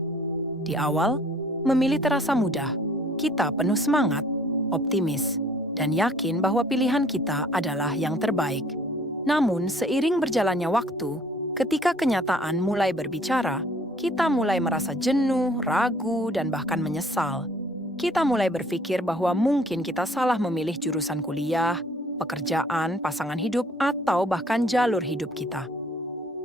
Di awal, memilih terasa mudah. Kita penuh semangat, optimis, dan yakin bahwa pilihan kita adalah yang terbaik. Namun, seiring berjalannya waktu, ketika kenyataan mulai berbicara, kita mulai merasa jenuh, ragu, dan bahkan menyesal. Kita mulai berpikir bahwa mungkin kita salah memilih jurusan kuliah, pekerjaan, pasangan hidup, atau bahkan jalur hidup kita.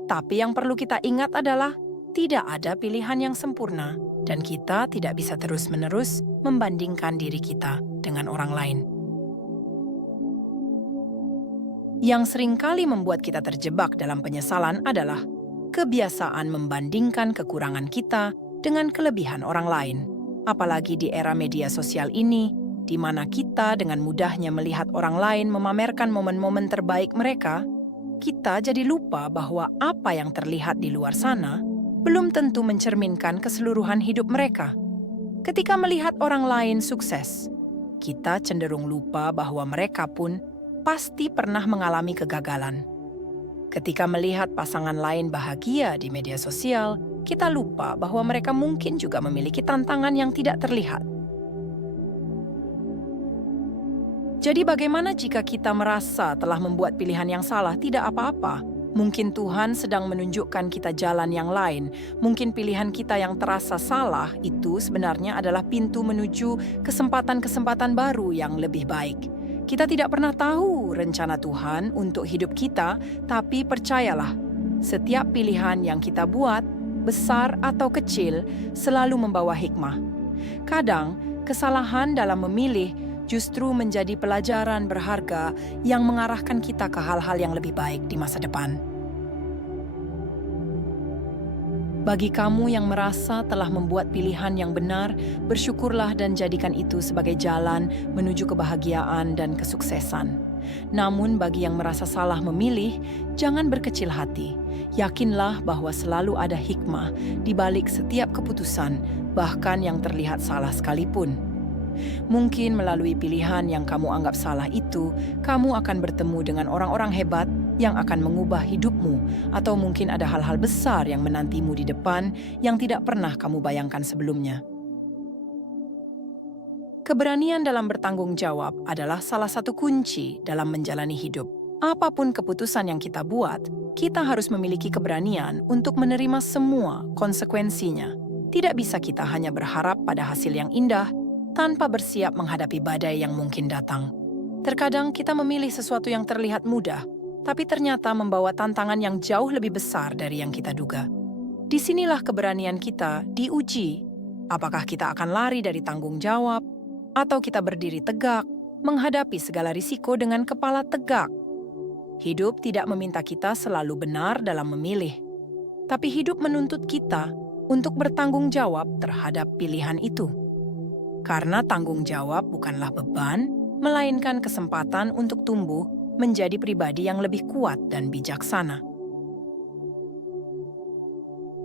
Tapi yang perlu kita ingat adalah tidak ada pilihan yang sempurna, dan kita tidak bisa terus-menerus membandingkan diri kita dengan orang lain. Yang seringkali membuat kita terjebak dalam penyesalan adalah kebiasaan membandingkan kekurangan kita dengan kelebihan orang lain. Apalagi di era media sosial ini, di mana kita dengan mudahnya melihat orang lain memamerkan momen-momen terbaik mereka, kita jadi lupa bahwa apa yang terlihat di luar sana belum tentu mencerminkan keseluruhan hidup mereka. Ketika melihat orang lain sukses, kita cenderung lupa bahwa mereka pun pasti pernah mengalami kegagalan. Ketika melihat pasangan lain bahagia di media sosial, kita lupa bahwa mereka mungkin juga memiliki tantangan yang tidak terlihat. Jadi bagaimana jika kita merasa telah membuat pilihan yang salah? Tidak apa-apa. Mungkin Tuhan sedang menunjukkan kita jalan yang lain. Mungkin pilihan kita yang terasa salah itu sebenarnya adalah pintu menuju kesempatan-kesempatan baru yang lebih baik. Kita tidak pernah tahu rencana Tuhan untuk hidup kita, tapi percayalah, setiap pilihan yang kita buat, besar atau kecil, selalu membawa hikmah. Kadang, kesalahan dalam memilih justru menjadi pelajaran berharga yang mengarahkan kita ke hal-hal yang lebih baik di masa depan. Bagi kamu yang merasa telah membuat pilihan yang benar, bersyukurlah dan jadikan itu sebagai jalan menuju kebahagiaan dan kesuksesan. Namun bagi yang merasa salah memilih, jangan berkecil hati. Yakinlah bahwa selalu ada hikmah di balik setiap keputusan, bahkan yang terlihat salah sekalipun. Mungkin melalui pilihan yang kamu anggap salah itu, kamu akan bertemu dengan orang-orang hebat yang akan mengubah hidupmu, atau mungkin ada hal-hal besar yang menantimu di depan yang tidak pernah kamu bayangkan sebelumnya. Keberanian dalam bertanggung jawab adalah salah satu kunci dalam menjalani hidup. Apapun keputusan yang kita buat, kita harus memiliki keberanian untuk menerima semua konsekuensinya. Tidak bisa kita hanya berharap pada hasil yang indah tanpa bersiap menghadapi badai yang mungkin datang. Terkadang kita memilih sesuatu yang terlihat mudah, tapi ternyata membawa tantangan yang jauh lebih besar dari yang kita duga. Disinilah keberanian kita diuji. Apakah kita akan lari dari tanggung jawab, atau kita berdiri tegak, menghadapi segala risiko dengan kepala tegak? Hidup tidak meminta kita selalu benar dalam memilih, tapi hidup menuntut kita untuk bertanggung jawab terhadap pilihan itu. Karena tanggung jawab bukanlah beban, melainkan kesempatan untuk tumbuh menjadi pribadi yang lebih kuat dan bijaksana.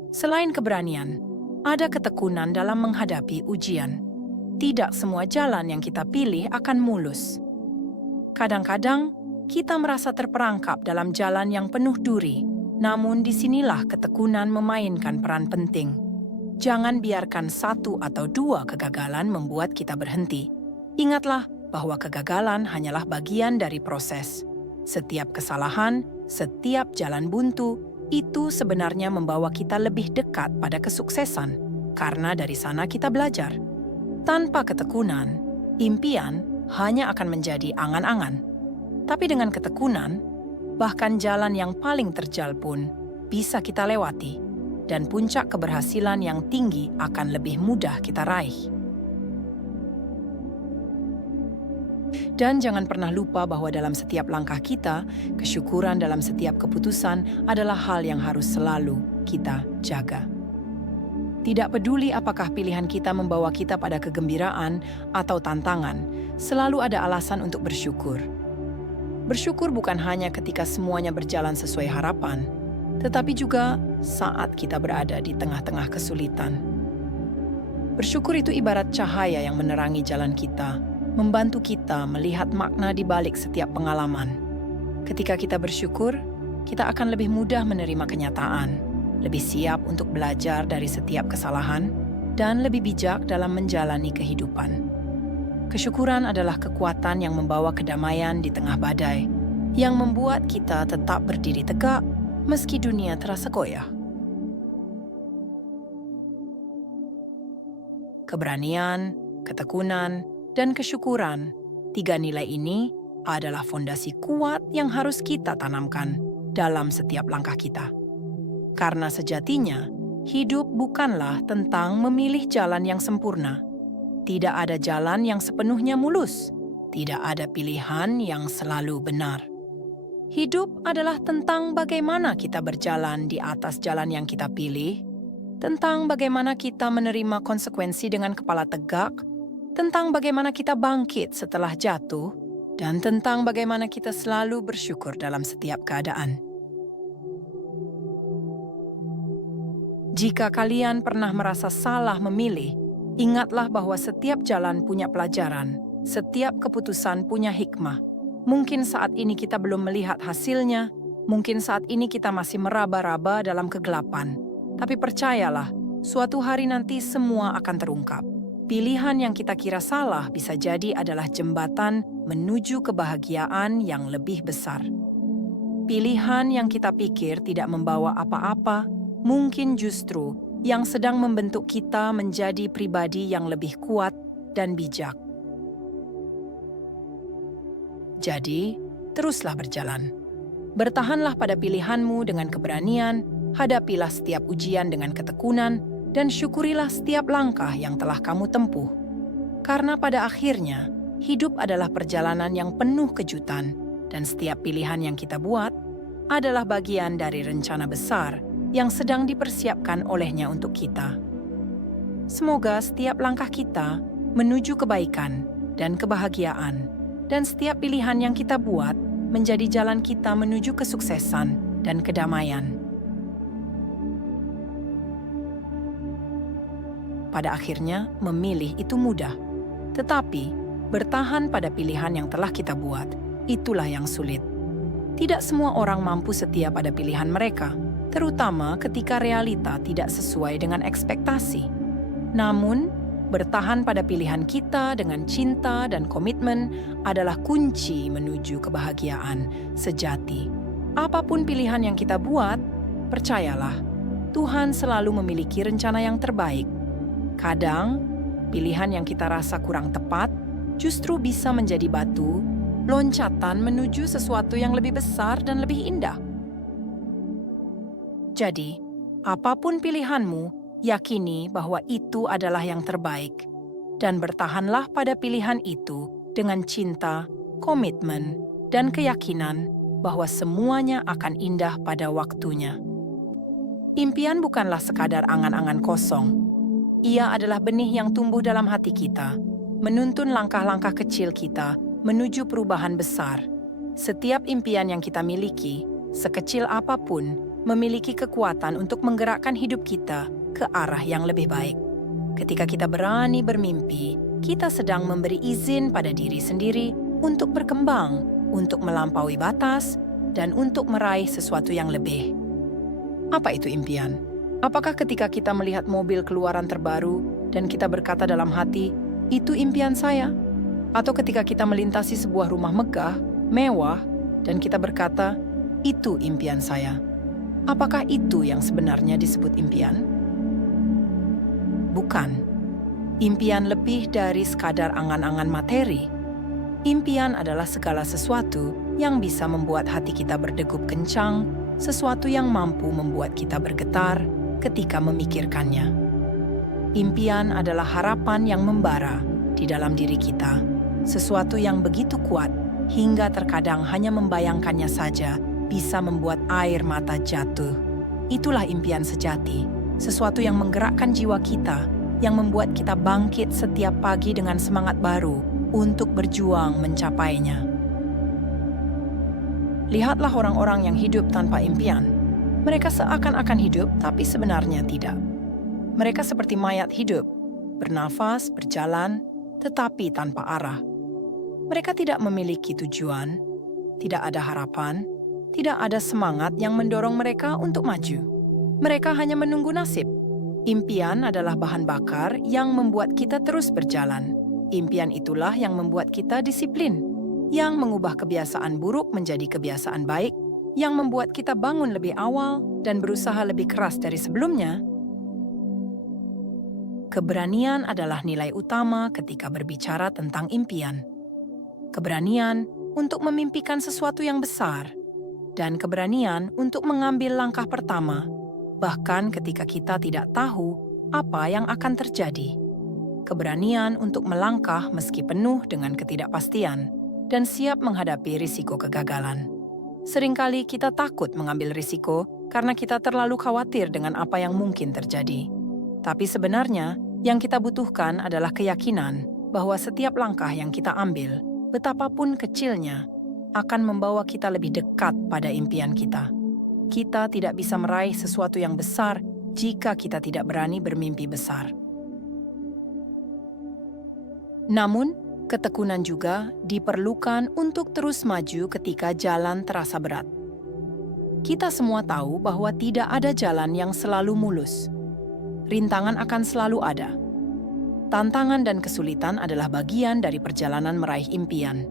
Selain keberanian, ada ketekunan dalam menghadapi ujian. Tidak semua jalan yang kita pilih akan mulus. Kadang-kadang, kita merasa terperangkap dalam jalan yang penuh duri, namun disinilah ketekunan memainkan peran penting. Jangan biarkan satu atau dua kegagalan membuat kita berhenti. Ingatlah bahwa kegagalan hanyalah bagian dari proses. Setiap kesalahan, setiap jalan buntu, itu sebenarnya membawa kita lebih dekat pada kesuksesan, karena dari sana kita belajar. Tanpa ketekunan, impian hanya akan menjadi angan-angan. Tapi dengan ketekunan, bahkan jalan yang paling terjal pun bisa kita lewati, dan puncak keberhasilan yang tinggi akan lebih mudah kita raih. Dan jangan pernah lupa bahwa dalam setiap langkah kita, kesyukuran dalam setiap keputusan adalah hal yang harus selalu kita jaga. Tidak peduli apakah pilihan kita membawa kita pada kegembiraan atau tantangan, selalu ada alasan untuk bersyukur. Bersyukur bukan hanya ketika semuanya berjalan sesuai harapan, tetapi juga saat kita berada di tengah-tengah kesulitan. Bersyukur itu ibarat cahaya yang menerangi jalan kita, membantu kita melihat makna di balik setiap pengalaman. Ketika kita bersyukur, kita akan lebih mudah menerima kenyataan, lebih siap untuk belajar dari setiap kesalahan, dan lebih bijak dalam menjalani kehidupan. Kesyukuran adalah kekuatan yang membawa kedamaian di tengah badai, yang membuat kita tetap berdiri tegak meski dunia terasa goyah. Keberanian, ketekunan, dan kesyukuran, tiga nilai ini adalah fondasi kuat yang harus kita tanamkan dalam setiap langkah kita. Karena sejatinya, hidup bukanlah tentang memilih jalan yang sempurna. Tidak ada jalan yang sepenuhnya mulus. Tidak ada pilihan yang selalu benar. Hidup adalah tentang bagaimana kita berjalan di atas jalan yang kita pilih, tentang bagaimana kita menerima konsekuensi dengan kepala tegak, tentang bagaimana kita bangkit setelah jatuh, dan tentang bagaimana kita selalu bersyukur dalam setiap keadaan. Jika kalian pernah merasa salah memilih, ingatlah bahwa setiap jalan punya pelajaran, setiap keputusan punya hikmah. Mungkin saat ini kita belum melihat hasilnya, mungkin saat ini kita masih meraba-raba dalam kegelapan. Tapi percayalah, suatu hari nanti semua akan terungkap. Pilihan yang kita kira salah bisa jadi adalah jembatan menuju kebahagiaan yang lebih besar. Pilihan yang kita pikir tidak membawa apa-apa, mungkin justru yang sedang membentuk kita menjadi pribadi yang lebih kuat dan bijak. Jadi, teruslah berjalan. Bertahanlah pada pilihanmu dengan keberanian, hadapilah setiap ujian dengan ketekunan, dan syukurilah setiap langkah yang telah kamu tempuh. Karena pada akhirnya, hidup adalah perjalanan yang penuh kejutan, dan setiap pilihan yang kita buat adalah bagian dari rencana besar yang sedang dipersiapkan olehnya untuk kita. Semoga setiap langkah kita menuju kebaikan dan kebahagiaan, dan setiap pilihan yang kita buat menjadi jalan kita menuju kesuksesan dan kedamaian. Pada akhirnya, memilih itu mudah. Tetapi, bertahan pada pilihan yang telah kita buat, itulah yang sulit. Tidak semua orang mampu setia pada pilihan mereka, terutama ketika realita tidak sesuai dengan ekspektasi. Namun, bertahan pada pilihan kita dengan cinta dan komitmen adalah kunci menuju kebahagiaan sejati. Apapun pilihan yang kita buat, percayalah, Tuhan selalu memiliki rencana yang terbaik. Kadang, pilihan yang kita rasa kurang tepat justru bisa menjadi batu, loncatan menuju sesuatu yang lebih besar dan lebih indah. Jadi, apapun pilihanmu, yakini bahwa itu adalah yang terbaik. Dan bertahanlah pada pilihan itu dengan cinta, komitmen, dan keyakinan bahwa semuanya akan indah pada waktunya. Impian bukanlah sekadar angan-angan kosong. Ia adalah benih yang tumbuh dalam hati kita, menuntun langkah-langkah kecil kita menuju perubahan besar. Setiap impian yang kita miliki, sekecil apapun, memiliki kekuatan untuk menggerakkan hidup kita ke arah yang lebih baik. Ketika kita berani bermimpi, kita sedang memberi izin pada diri sendiri untuk berkembang, untuk melampaui batas, dan untuk meraih sesuatu yang lebih. Apa itu impian? Apakah ketika kita melihat mobil keluaran terbaru dan kita berkata dalam hati, itu impian saya? Atau ketika kita melintasi sebuah rumah megah, mewah, dan kita berkata, itu impian saya? Apakah itu yang sebenarnya disebut impian? Bukan. Impian lebih dari sekadar angan-angan materi. Impian adalah segala sesuatu yang bisa membuat hati kita berdegup kencang, sesuatu yang mampu membuat kita bergetar ketika memikirkannya. Impian adalah harapan yang membara di dalam diri kita, sesuatu yang begitu kuat hingga terkadang hanya membayangkannya saja bisa membuat air mata jatuh. Itulah impian sejati, sesuatu yang menggerakkan jiwa kita, yang membuat kita bangkit setiap pagi dengan semangat baru untuk berjuang mencapainya. Lihatlah orang-orang yang hidup tanpa impian. Mereka seakan-akan hidup, tapi sebenarnya tidak. Mereka seperti mayat hidup, bernafas, berjalan, tetapi tanpa arah. Mereka tidak memiliki tujuan, tidak ada harapan, tidak ada semangat yang mendorong mereka untuk maju. Mereka hanya menunggu nasib. Impian adalah bahan bakar yang membuat kita terus berjalan. Impian itulah yang membuat kita disiplin, yang mengubah kebiasaan buruk menjadi kebiasaan baik, yang membuat kita bangun lebih awal dan berusaha lebih keras dari sebelumnya. Keberanian adalah nilai utama ketika berbicara tentang impian. Keberanian untuk memimpikan sesuatu yang besar, dan keberanian untuk mengambil langkah pertama, bahkan ketika kita tidak tahu apa yang akan terjadi. Keberanian untuk melangkah meski penuh dengan ketidakpastian, dan siap menghadapi risiko kegagalan. Seringkali kita takut mengambil risiko karena kita terlalu khawatir dengan apa yang mungkin terjadi. Tapi sebenarnya, yang kita butuhkan adalah keyakinan bahwa setiap langkah yang kita ambil, betapapun kecilnya, akan membawa kita lebih dekat pada impian kita. Kita tidak bisa meraih sesuatu yang besar jika kita tidak berani bermimpi besar. Namun, ketekunan juga diperlukan untuk terus maju ketika jalan terasa berat. Kita semua tahu bahwa tidak ada jalan yang selalu mulus. Rintangan akan selalu ada. Tantangan dan kesulitan adalah bagian dari perjalanan meraih impian.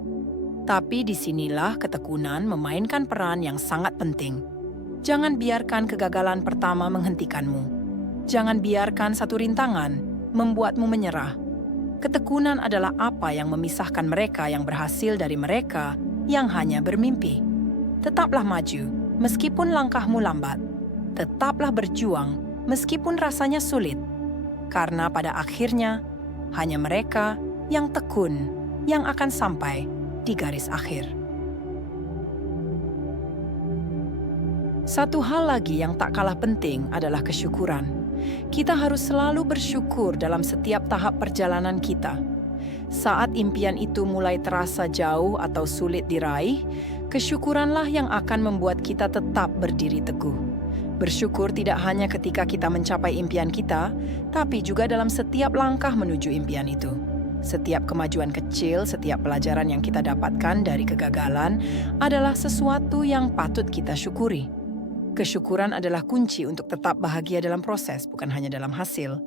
Tapi disinilah ketekunan memainkan peran yang sangat penting. Jangan biarkan kegagalan pertama menghentikanmu. Jangan biarkan satu rintangan membuatmu menyerah. Ketekunan adalah apa yang memisahkan mereka yang berhasil dari mereka yang hanya bermimpi. Tetaplah maju, meskipun langkahmu lambat. Tetaplah berjuang, meskipun rasanya sulit. Karena pada akhirnya, hanya mereka yang tekun yang akan sampai di garis akhir. Satu hal lagi yang tak kalah penting adalah kesyukuran. Kita harus selalu bersyukur dalam setiap tahap perjalanan kita. Saat impian itu mulai terasa jauh atau sulit diraih, kesyukuranlah yang akan membuat kita tetap berdiri teguh. Bersyukur tidak hanya ketika kita mencapai impian kita, tapi juga dalam setiap langkah menuju impian itu. Setiap kemajuan kecil, setiap pelajaran yang kita dapatkan dari kegagalan adalah sesuatu yang patut kita syukuri. Kesyukuran adalah kunci untuk tetap bahagia dalam proses, bukan hanya dalam hasil.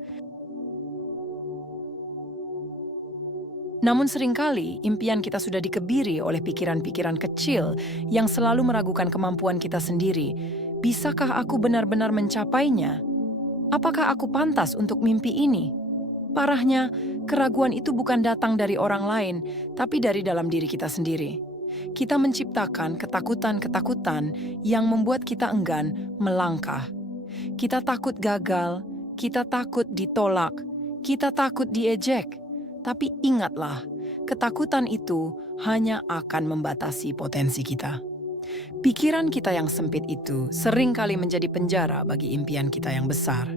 Namun seringkali impian kita sudah dikebiri oleh pikiran-pikiran kecil yang selalu meragukan kemampuan kita sendiri. Bisakah aku benar-benar mencapainya? Apakah aku pantas untuk mimpi ini? Parahnya, keraguan itu bukan datang dari orang lain, tapi dari dalam diri kita sendiri. Kita menciptakan ketakutan-ketakutan yang membuat kita enggan melangkah. Kita takut gagal, kita takut ditolak, kita takut diejek. Tapi ingatlah, ketakutan itu hanya akan membatasi potensi kita. Pikiran kita yang sempit itu seringkali menjadi penjara bagi impian kita yang besar.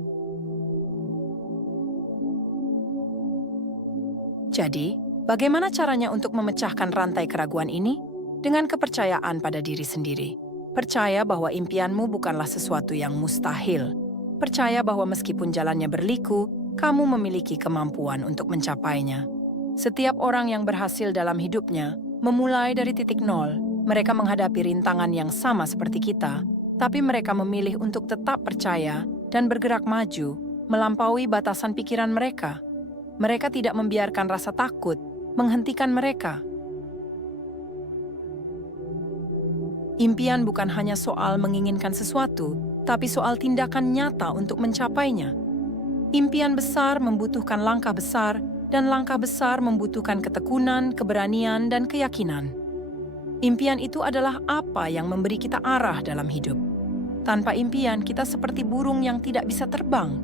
Jadi, bagaimana caranya untuk memecahkan rantai keraguan ini? Dengan kepercayaan pada diri sendiri. Percaya bahwa impianmu bukanlah sesuatu yang mustahil. Percaya bahwa meskipun jalannya berliku, kamu memiliki kemampuan untuk mencapainya. Setiap orang yang berhasil dalam hidupnya memulai dari titik nol. Mereka menghadapi rintangan yang sama seperti kita, tapi mereka memilih untuk tetap percaya dan bergerak maju, melampaui batasan pikiran mereka. Mereka tidak membiarkan rasa takut menghentikan mereka. Impian bukan hanya soal menginginkan sesuatu, tapi soal tindakan nyata untuk mencapainya. Impian besar membutuhkan langkah besar, dan langkah besar membutuhkan ketekunan, keberanian, dan keyakinan. Impian itu adalah apa yang memberi kita arah dalam hidup. Tanpa impian, kita seperti burung yang tidak bisa terbang.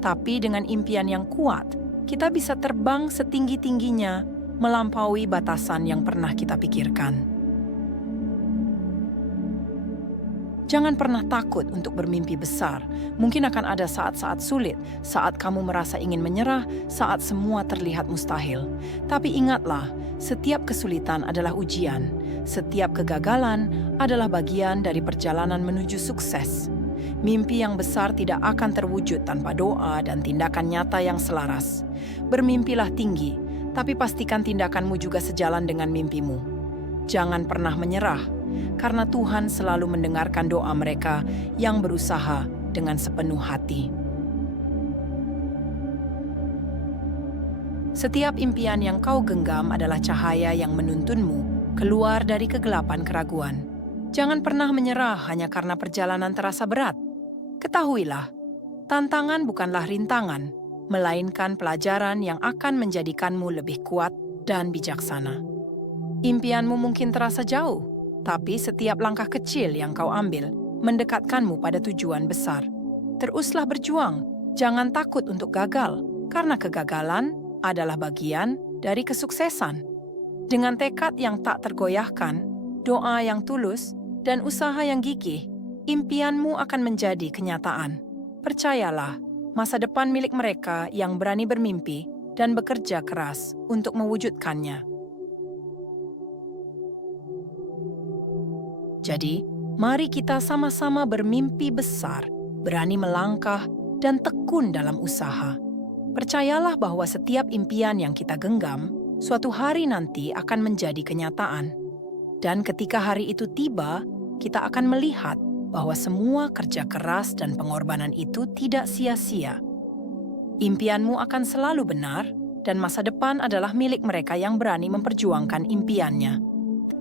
Tapi dengan impian yang kuat, kita bisa terbang setinggi-tingginya, melampaui batasan yang pernah kita pikirkan. Jangan pernah takut untuk bermimpi besar. Mungkin akan ada saat-saat sulit, saat kamu merasa ingin menyerah, saat semua terlihat mustahil. Tapi ingatlah, setiap kesulitan adalah ujian. Setiap kegagalan adalah bagian dari perjalanan menuju sukses. Mimpi yang besar tidak akan terwujud tanpa doa dan tindakan nyata yang selaras. Bermimpilah tinggi, tapi pastikan tindakanmu juga sejalan dengan mimpimu. Jangan pernah menyerah, karena Tuhan selalu mendengarkan doa mereka yang berusaha dengan sepenuh hati. Setiap impian yang kau genggam adalah cahaya yang menuntunmu keluar dari kegelapan keraguan. Jangan pernah menyerah hanya karena perjalanan terasa berat. Ketahuilah, tantangan bukanlah rintangan, melainkan pelajaran yang akan menjadikanmu lebih kuat dan bijaksana. Impianmu mungkin terasa jauh, tapi setiap langkah kecil yang kau ambil mendekatkanmu pada tujuan besar. Teruslah berjuang, jangan takut untuk gagal, karena kegagalan adalah bagian dari kesuksesan. Dengan tekad yang tak tergoyahkan, doa yang tulus, dan usaha yang gigih, impianmu akan menjadi kenyataan. Percayalah, masa depan milik mereka yang berani bermimpi dan bekerja keras untuk mewujudkannya. Jadi, mari kita sama-sama bermimpi besar, berani melangkah, dan tekun dalam usaha. Percayalah bahwa setiap impian yang kita genggam, suatu hari nanti akan menjadi kenyataan. Dan ketika hari itu tiba, kita akan melihat bahwa semua kerja keras dan pengorbanan itu tidak sia-sia. Impianmu akan selalu benar, dan masa depan adalah milik mereka yang berani memperjuangkan impiannya.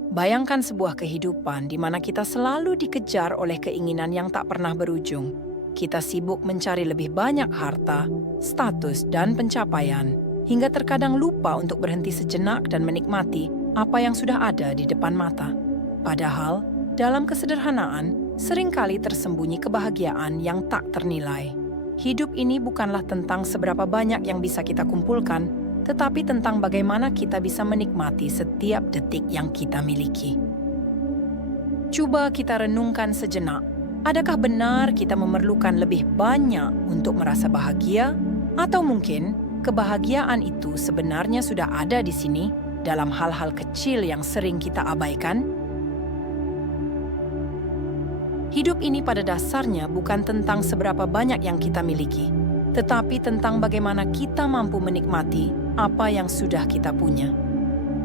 Bayangkan sebuah kehidupan di mana kita selalu dikejar oleh keinginan yang tak pernah berujung. Kita sibuk mencari lebih banyak harta, status, dan pencapaian, hingga terkadang lupa untuk berhenti sejenak dan menikmati apa yang sudah ada di depan mata. Padahal, dalam kesederhanaan, seringkali tersembunyi kebahagiaan yang tak ternilai. Hidup ini bukanlah tentang seberapa banyak yang bisa kita kumpulkan, tetapi tentang bagaimana kita bisa menikmati setiap detik yang kita miliki. Coba kita renungkan sejenak. Adakah benar kita memerlukan lebih banyak untuk merasa bahagia? Atau mungkin kebahagiaan itu sebenarnya sudah ada di sini dalam hal-hal kecil yang sering kita abaikan? Hidup ini pada dasarnya bukan tentang seberapa banyak yang kita miliki, tetapi tentang bagaimana kita mampu menikmati apa yang sudah kita punya.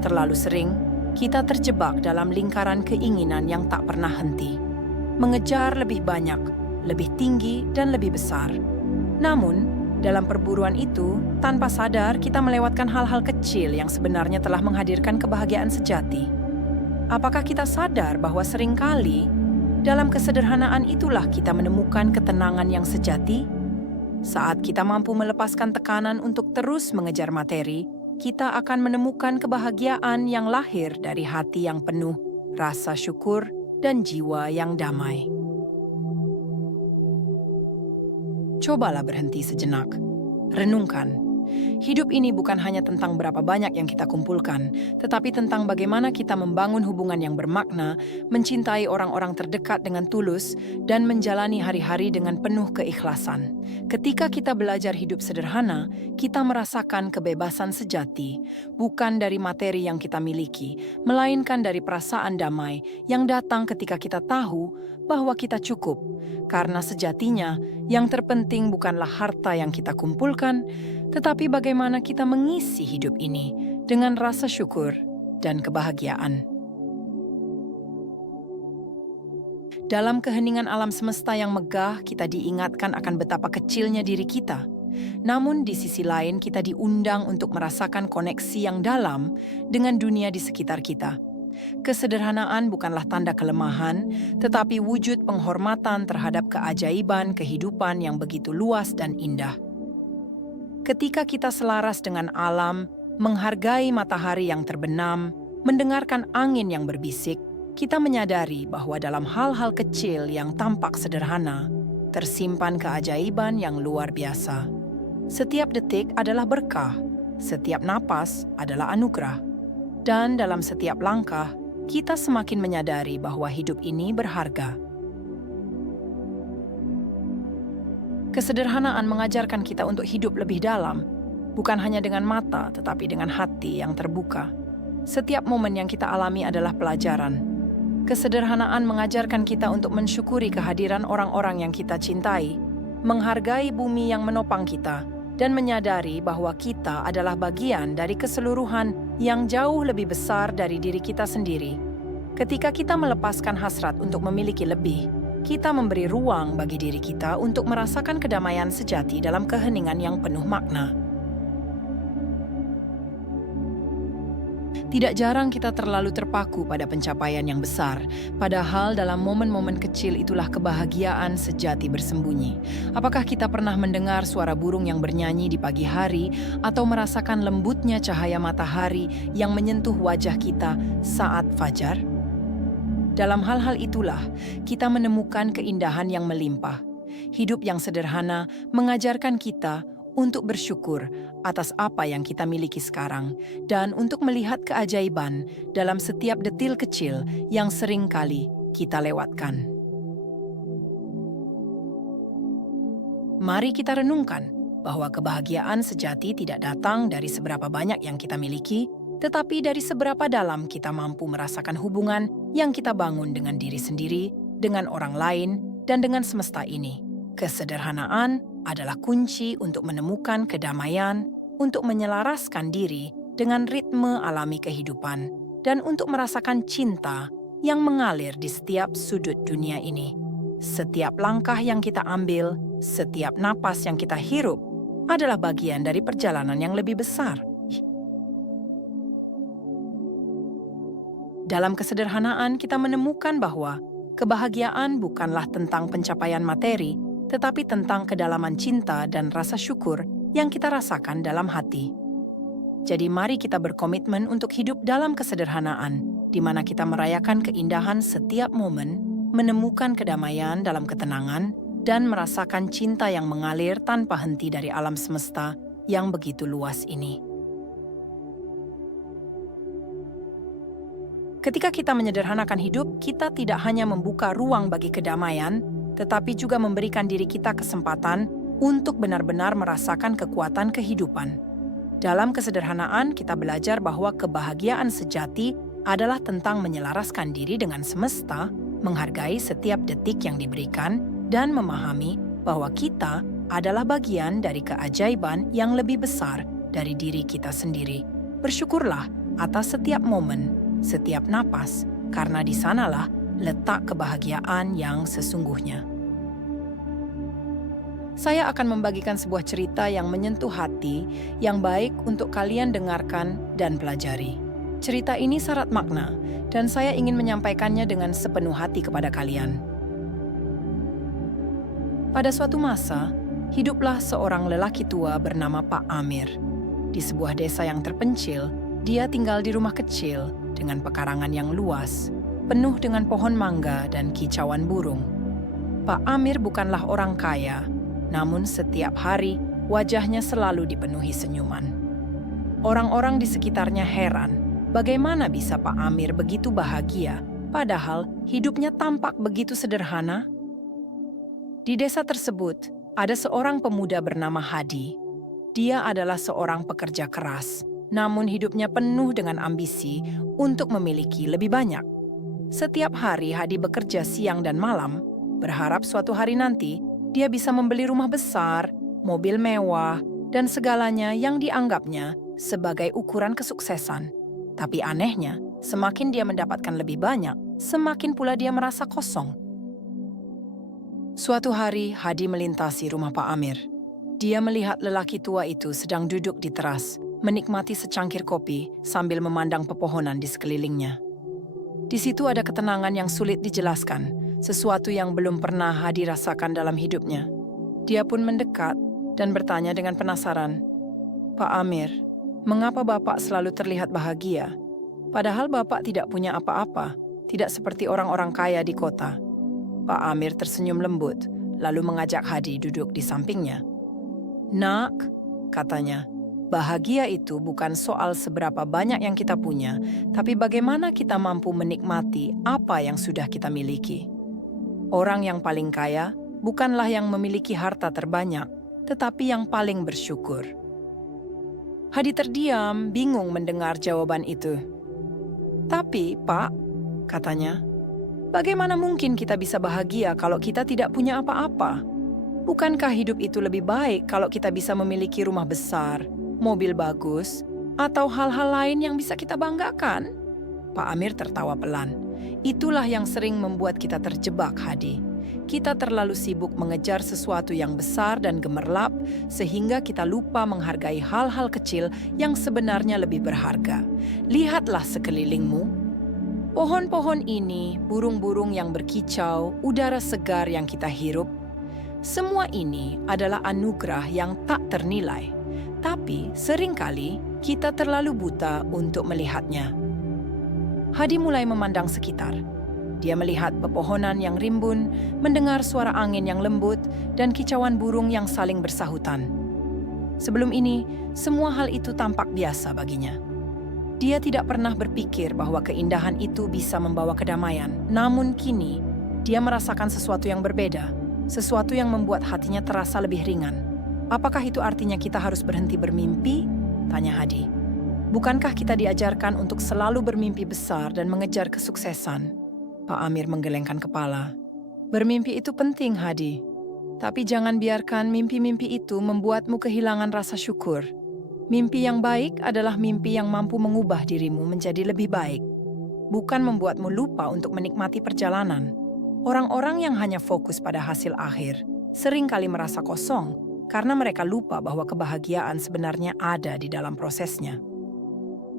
Terlalu sering, kita terjebak dalam lingkaran keinginan yang tak pernah henti. Mengejar lebih banyak, lebih tinggi, dan lebih besar. Namun, dalam perburuan itu, tanpa sadar kita melewatkan hal-hal kecil yang sebenarnya telah menghadirkan kebahagiaan sejati. Apakah kita sadar bahwa seringkali, dalam kesederhanaan itulah kita menemukan ketenangan yang sejati? Saat kita mampu melepaskan tekanan untuk terus mengejar materi, kita akan menemukan kebahagiaan yang lahir dari hati yang penuh, rasa syukur, dan jiwa yang damai. Cobalah berhenti sejenak. Renungkan. Hidup ini bukan hanya tentang berapa banyak yang kita kumpulkan, tetapi tentang bagaimana kita membangun hubungan yang bermakna, mencintai orang-orang terdekat dengan tulus, dan menjalani hari-hari dengan penuh keikhlasan. Ketika kita belajar hidup sederhana, kita merasakan kebebasan sejati, bukan dari materi yang kita miliki, melainkan dari perasaan damai yang datang ketika kita tahu bahwa kita cukup. Karena sejatinya, yang terpenting bukanlah harta yang kita kumpulkan, tetapi bagaimana kita mengisi hidup ini dengan rasa syukur dan kebahagiaan. Dalam keheningan alam semesta yang megah, kita diingatkan akan betapa kecilnya diri kita. Namun di sisi lain, kita diundang untuk merasakan koneksi yang dalam dengan dunia di sekitar kita. Kesederhanaan bukanlah tanda kelemahan, tetapi wujud penghormatan terhadap keajaiban kehidupan yang begitu luas dan indah. Ketika kita selaras dengan alam, menghargai matahari yang terbenam, mendengarkan angin yang berbisik, kita menyadari bahwa dalam hal-hal kecil yang tampak sederhana, tersimpan keajaiban yang luar biasa. Setiap detik adalah berkah, setiap napas adalah anugerah. Dan dalam setiap langkah, kita semakin menyadari bahwa hidup ini berharga. Kesederhanaan mengajarkan kita untuk hidup lebih dalam, bukan hanya dengan mata, tetapi dengan hati yang terbuka. Setiap momen yang kita alami adalah pelajaran. Kesederhanaan mengajarkan kita untuk mensyukuri kehadiran orang-orang yang kita cintai, menghargai bumi yang menopang kita, dan menyadari bahwa kita adalah bagian dari keseluruhan yang jauh lebih besar dari diri kita sendiri. Ketika kita melepaskan hasrat untuk memiliki lebih, kita memberi ruang bagi diri kita untuk merasakan kedamaian sejati dalam keheningan yang penuh makna. Tidak jarang kita terlalu terpaku pada pencapaian yang besar, padahal dalam momen-momen kecil itulah kebahagiaan sejati bersembunyi. Apakah kita pernah mendengar suara burung yang bernyanyi di pagi hari atau merasakan lembutnya cahaya matahari yang menyentuh wajah kita saat fajar? Dalam hal-hal itulah kita menemukan keindahan yang melimpah. Hidup yang sederhana mengajarkan kita untuk bersyukur atas apa yang kita miliki sekarang dan untuk melihat keajaiban dalam setiap detil kecil yang sering kali kita lewatkan. Mari kita renungkan bahwa kebahagiaan sejati tidak datang dari seberapa banyak yang kita miliki, tetapi dari seberapa dalam kita mampu merasakan hubungan yang kita bangun dengan diri sendiri, dengan orang lain, dan dengan semesta ini. Kesederhanaan adalah kunci untuk menemukan kedamaian, untuk menyelaraskan diri dengan ritme alami kehidupan, dan untuk merasakan cinta yang mengalir di setiap sudut dunia ini. Setiap langkah yang kita ambil, setiap napas yang kita hirup, adalah bagian dari perjalanan yang lebih besar. Dalam kesederhanaan, kita menemukan bahwa kebahagiaan bukanlah tentang pencapaian materi, tetapi tentang kedalaman cinta dan rasa syukur yang kita rasakan dalam hati. Jadi mari kita berkomitmen untuk hidup dalam kesederhanaan, di mana kita merayakan keindahan setiap momen, menemukan kedamaian dalam ketenangan, dan merasakan cinta yang mengalir tanpa henti dari alam semesta yang begitu luas ini. Ketika kita menyederhanakan hidup, kita tidak hanya membuka ruang bagi kedamaian, tetapi juga memberikan diri kita kesempatan untuk benar-benar merasakan kekuatan kehidupan. Dalam kesederhanaan, kita belajar bahwa kebahagiaan sejati adalah tentang menyelaraskan diri dengan semesta, menghargai setiap detik yang diberikan, dan memahami bahwa kita adalah bagian dari keajaiban yang lebih besar dari diri kita sendiri. Bersyukurlah atas setiap momen, setiap napas, karena di sanalah letak kebahagiaan yang sesungguhnya. Saya akan membagikan sebuah cerita yang menyentuh hati, yang baik untuk kalian dengarkan dan pelajari. Cerita ini syarat makna, dan saya ingin menyampaikannya dengan sepenuh hati kepada kalian. Pada suatu masa, hiduplah seorang lelaki tua bernama Pak Amir. Di sebuah desa yang terpencil, dia tinggal di rumah kecil dengan pekarangan yang luas, penuh dengan pohon mangga dan kicauan burung. Pak Amir bukanlah orang kaya, namun setiap hari wajahnya selalu dipenuhi senyuman. Orang-orang di sekitarnya heran, bagaimana bisa Pak Amir begitu bahagia, padahal hidupnya tampak begitu sederhana? Di desa tersebut, ada seorang pemuda bernama Hadi. Dia adalah seorang pekerja keras, namun hidupnya penuh dengan ambisi untuk memiliki lebih banyak. Setiap hari Hadi bekerja siang dan malam, berharap suatu hari nanti dia bisa membeli rumah besar, mobil mewah, dan segalanya yang dianggapnya sebagai ukuran kesuksesan. Tapi anehnya, semakin dia mendapatkan lebih banyak, semakin pula dia merasa kosong. Suatu hari, Hadi melintasi rumah Pak Amir. Dia melihat lelaki tua itu sedang duduk di teras, menikmati secangkir kopi sambil memandang pepohonan di sekelilingnya. Di situ ada ketenangan yang sulit dijelaskan, sesuatu yang belum pernah Hadi rasakan dalam hidupnya. Dia pun mendekat dan bertanya dengan penasaran, "Pak Amir, mengapa Bapak selalu terlihat bahagia? Padahal Bapak tidak punya apa-apa, tidak seperti orang-orang kaya di kota." Pak Amir tersenyum lembut, lalu mengajak Hadi duduk di sampingnya. "Nak," katanya, "bahagia itu bukan soal seberapa banyak yang kita punya, tapi bagaimana kita mampu menikmati apa yang sudah kita miliki. Orang yang paling kaya bukanlah yang memiliki harta terbanyak, tetapi yang paling bersyukur." Hadi terdiam, bingung mendengar jawaban itu. "Tapi, Pak," katanya, "bagaimana mungkin kita bisa bahagia kalau kita tidak punya apa-apa? Bukankah hidup itu lebih baik kalau kita bisa memiliki rumah besar, mobil bagus, atau hal-hal lain yang bisa kita banggakan?" Pak Amir tertawa pelan. "Itulah yang sering membuat kita terjebak, Hadi. Kita terlalu sibuk mengejar sesuatu yang besar dan gemerlap, sehingga kita lupa menghargai hal-hal kecil yang sebenarnya lebih berharga. Lihatlah sekelilingmu. Pohon-pohon ini, burung-burung yang berkicau, udara segar yang kita hirup. Semua ini adalah anugerah yang tak ternilai. Tapi seringkali kita terlalu buta untuk melihatnya." Hadi mulai memandang sekitar. Dia melihat pepohonan yang rimbun, mendengar suara angin yang lembut, dan kicauan burung yang saling bersahutan. Sebelum ini, semua hal itu tampak biasa baginya. Dia tidak pernah berpikir bahwa keindahan itu bisa membawa kedamaian. Namun kini, dia merasakan sesuatu yang berbeda, sesuatu yang membuat hatinya terasa lebih ringan. "Apakah itu artinya kita harus berhenti bermimpi?" tanya Hadi. "Bukankah kita diajarkan untuk selalu bermimpi besar dan mengejar kesuksesan?" Pak Amir menggelengkan kepala. "Bermimpi itu penting, Hadi. Tapi jangan biarkan mimpi-mimpi itu membuatmu kehilangan rasa syukur. Mimpi yang baik adalah mimpi yang mampu mengubah dirimu menjadi lebih baik, bukan membuatmu lupa untuk menikmati perjalanan. Orang-orang yang hanya fokus pada hasil akhir seringkali merasa kosong karena mereka lupa bahwa kebahagiaan sebenarnya ada di dalam prosesnya."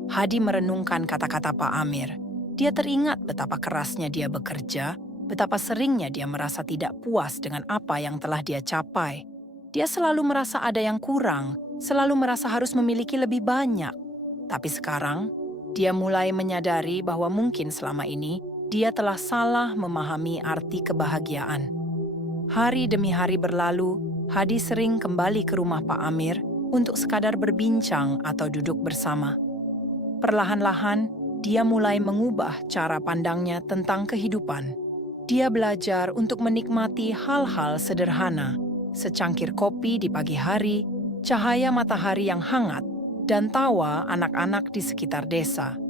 Hadi merenungkan kata-kata Pak Amir. Dia teringat betapa kerasnya dia bekerja, betapa seringnya dia merasa tidak puas dengan apa yang telah dia capai. Dia selalu merasa ada yang kurang, selalu merasa harus memiliki lebih banyak. Tapi sekarang, dia mulai menyadari bahwa mungkin selama ini dia telah salah memahami arti kebahagiaan. Hari demi hari berlalu, Hadi sering kembali ke rumah Pak Amir untuk sekadar berbincang atau duduk bersama. Perlahan-lahan, dia mulai mengubah cara pandangnya tentang kehidupan. Dia belajar untuk menikmati hal-hal sederhana, secangkir kopi di pagi hari, cahaya matahari yang hangat, dan tawa anak-anak di sekitar desa.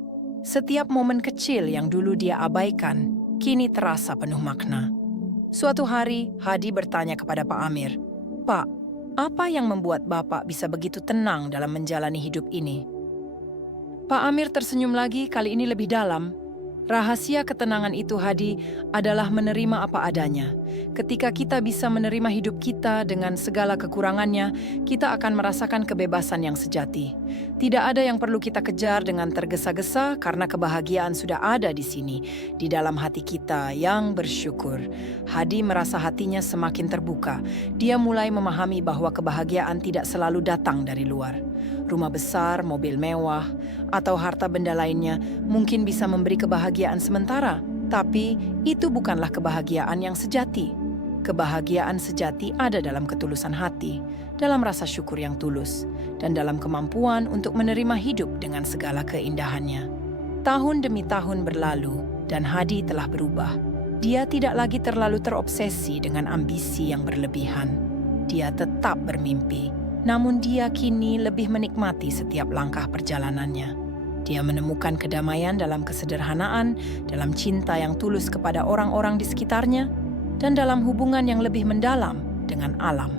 Setiap momen kecil yang dulu dia abaikan, kini terasa penuh makna. Suatu hari, Hadi bertanya kepada Pak Amir, "Pak, apa yang membuat Bapak bisa begitu tenang dalam menjalani hidup ini?" Pak Amir tersenyum lagi, kali ini lebih dalam. Rahasia ketenangan itu, Hadi, adalah menerima apa adanya. Ketika kita bisa menerima hidup kita dengan segala kekurangannya, kita akan merasakan kebebasan yang sejati. Tidak ada yang perlu kita kejar dengan tergesa-gesa karena kebahagiaan sudah ada di sini, di dalam hati kita yang bersyukur. Hadi merasa hatinya semakin terbuka. Dia mulai memahami bahwa kebahagiaan tidak selalu datang dari luar. Rumah besar, mobil mewah, atau harta benda lainnya mungkin bisa memberi kebahagiaan sementara, tapi itu bukanlah kebahagiaan yang sejati. Kebahagiaan sejati ada dalam ketulusan hati, dalam rasa syukur yang tulus, dan dalam kemampuan untuk menerima hidup dengan segala keindahannya. Tahun demi tahun berlalu, dan Hadi telah berubah. Dia tidak lagi terlalu terobsesi dengan ambisi yang berlebihan. Dia tetap bermimpi, namun dia kini lebih menikmati setiap langkah perjalanannya. Dia menemukan kedamaian dalam kesederhanaan, dalam cinta yang tulus kepada orang-orang di sekitarnya, dan dalam hubungan yang lebih mendalam dengan alam.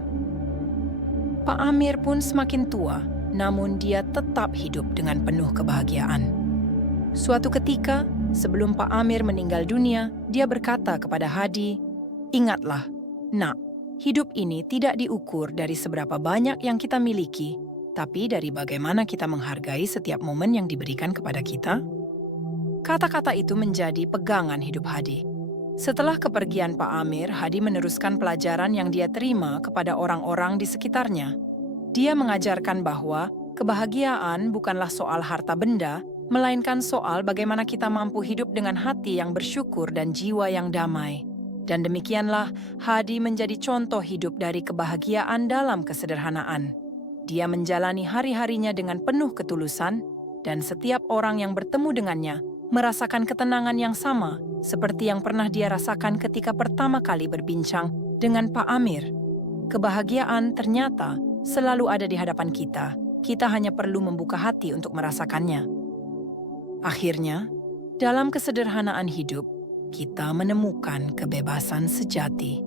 Pak Amir pun semakin tua, namun dia tetap hidup dengan penuh kebahagiaan. Suatu ketika, sebelum Pak Amir meninggal dunia, dia berkata kepada Hadi, "Ingatlah, Nak, hidup ini tidak diukur dari seberapa banyak yang kita miliki, tapi dari bagaimana kita menghargai setiap momen yang diberikan kepada kita." Kata-kata itu menjadi pegangan hidup Hadi. Setelah kepergian Pak Amir, Hadi meneruskan pelajaran yang dia terima kepada orang-orang di sekitarnya. Dia mengajarkan bahwa kebahagiaan bukanlah soal harta benda, melainkan soal bagaimana kita mampu hidup dengan hati yang bersyukur dan jiwa yang damai. Dan demikianlah Hadi menjadi contoh hidup dari kebahagiaan dalam kesederhanaan. Dia menjalani hari-harinya dengan penuh ketulusan, dan setiap orang yang bertemu dengannya merasakan ketenangan yang sama seperti yang pernah dia rasakan ketika pertama kali berbincang dengan Pak Amir. Kebahagiaan ternyata selalu ada di hadapan kita. Kita hanya perlu membuka hati untuk merasakannya. Akhirnya, dalam kesederhanaan hidup, kita menemukan kebebasan sejati.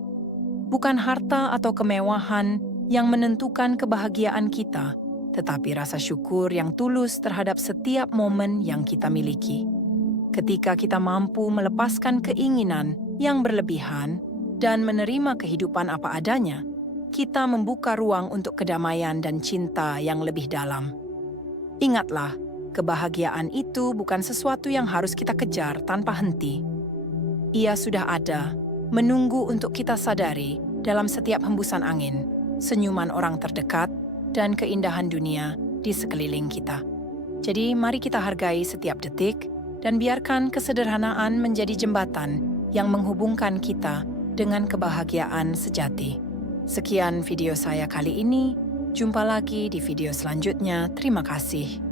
Bukan harta atau kemewahan yang menentukan kebahagiaan kita, tetapi rasa syukur yang tulus terhadap setiap momen yang kita miliki. Ketika kita mampu melepaskan keinginan yang berlebihan dan menerima kehidupan apa adanya, kita membuka ruang untuk kedamaian dan cinta yang lebih dalam. Ingatlah, kebahagiaan itu bukan sesuatu yang harus kita kejar tanpa henti. Ia sudah ada, menunggu untuk kita sadari dalam setiap hembusan angin, senyuman orang terdekat, dan keindahan dunia di sekeliling kita. Jadi mari kita hargai setiap detik dan biarkan kesederhanaan menjadi jembatan yang menghubungkan kita dengan kebahagiaan sejati. Sekian video saya kali ini, jumpa lagi di video selanjutnya. Terima kasih.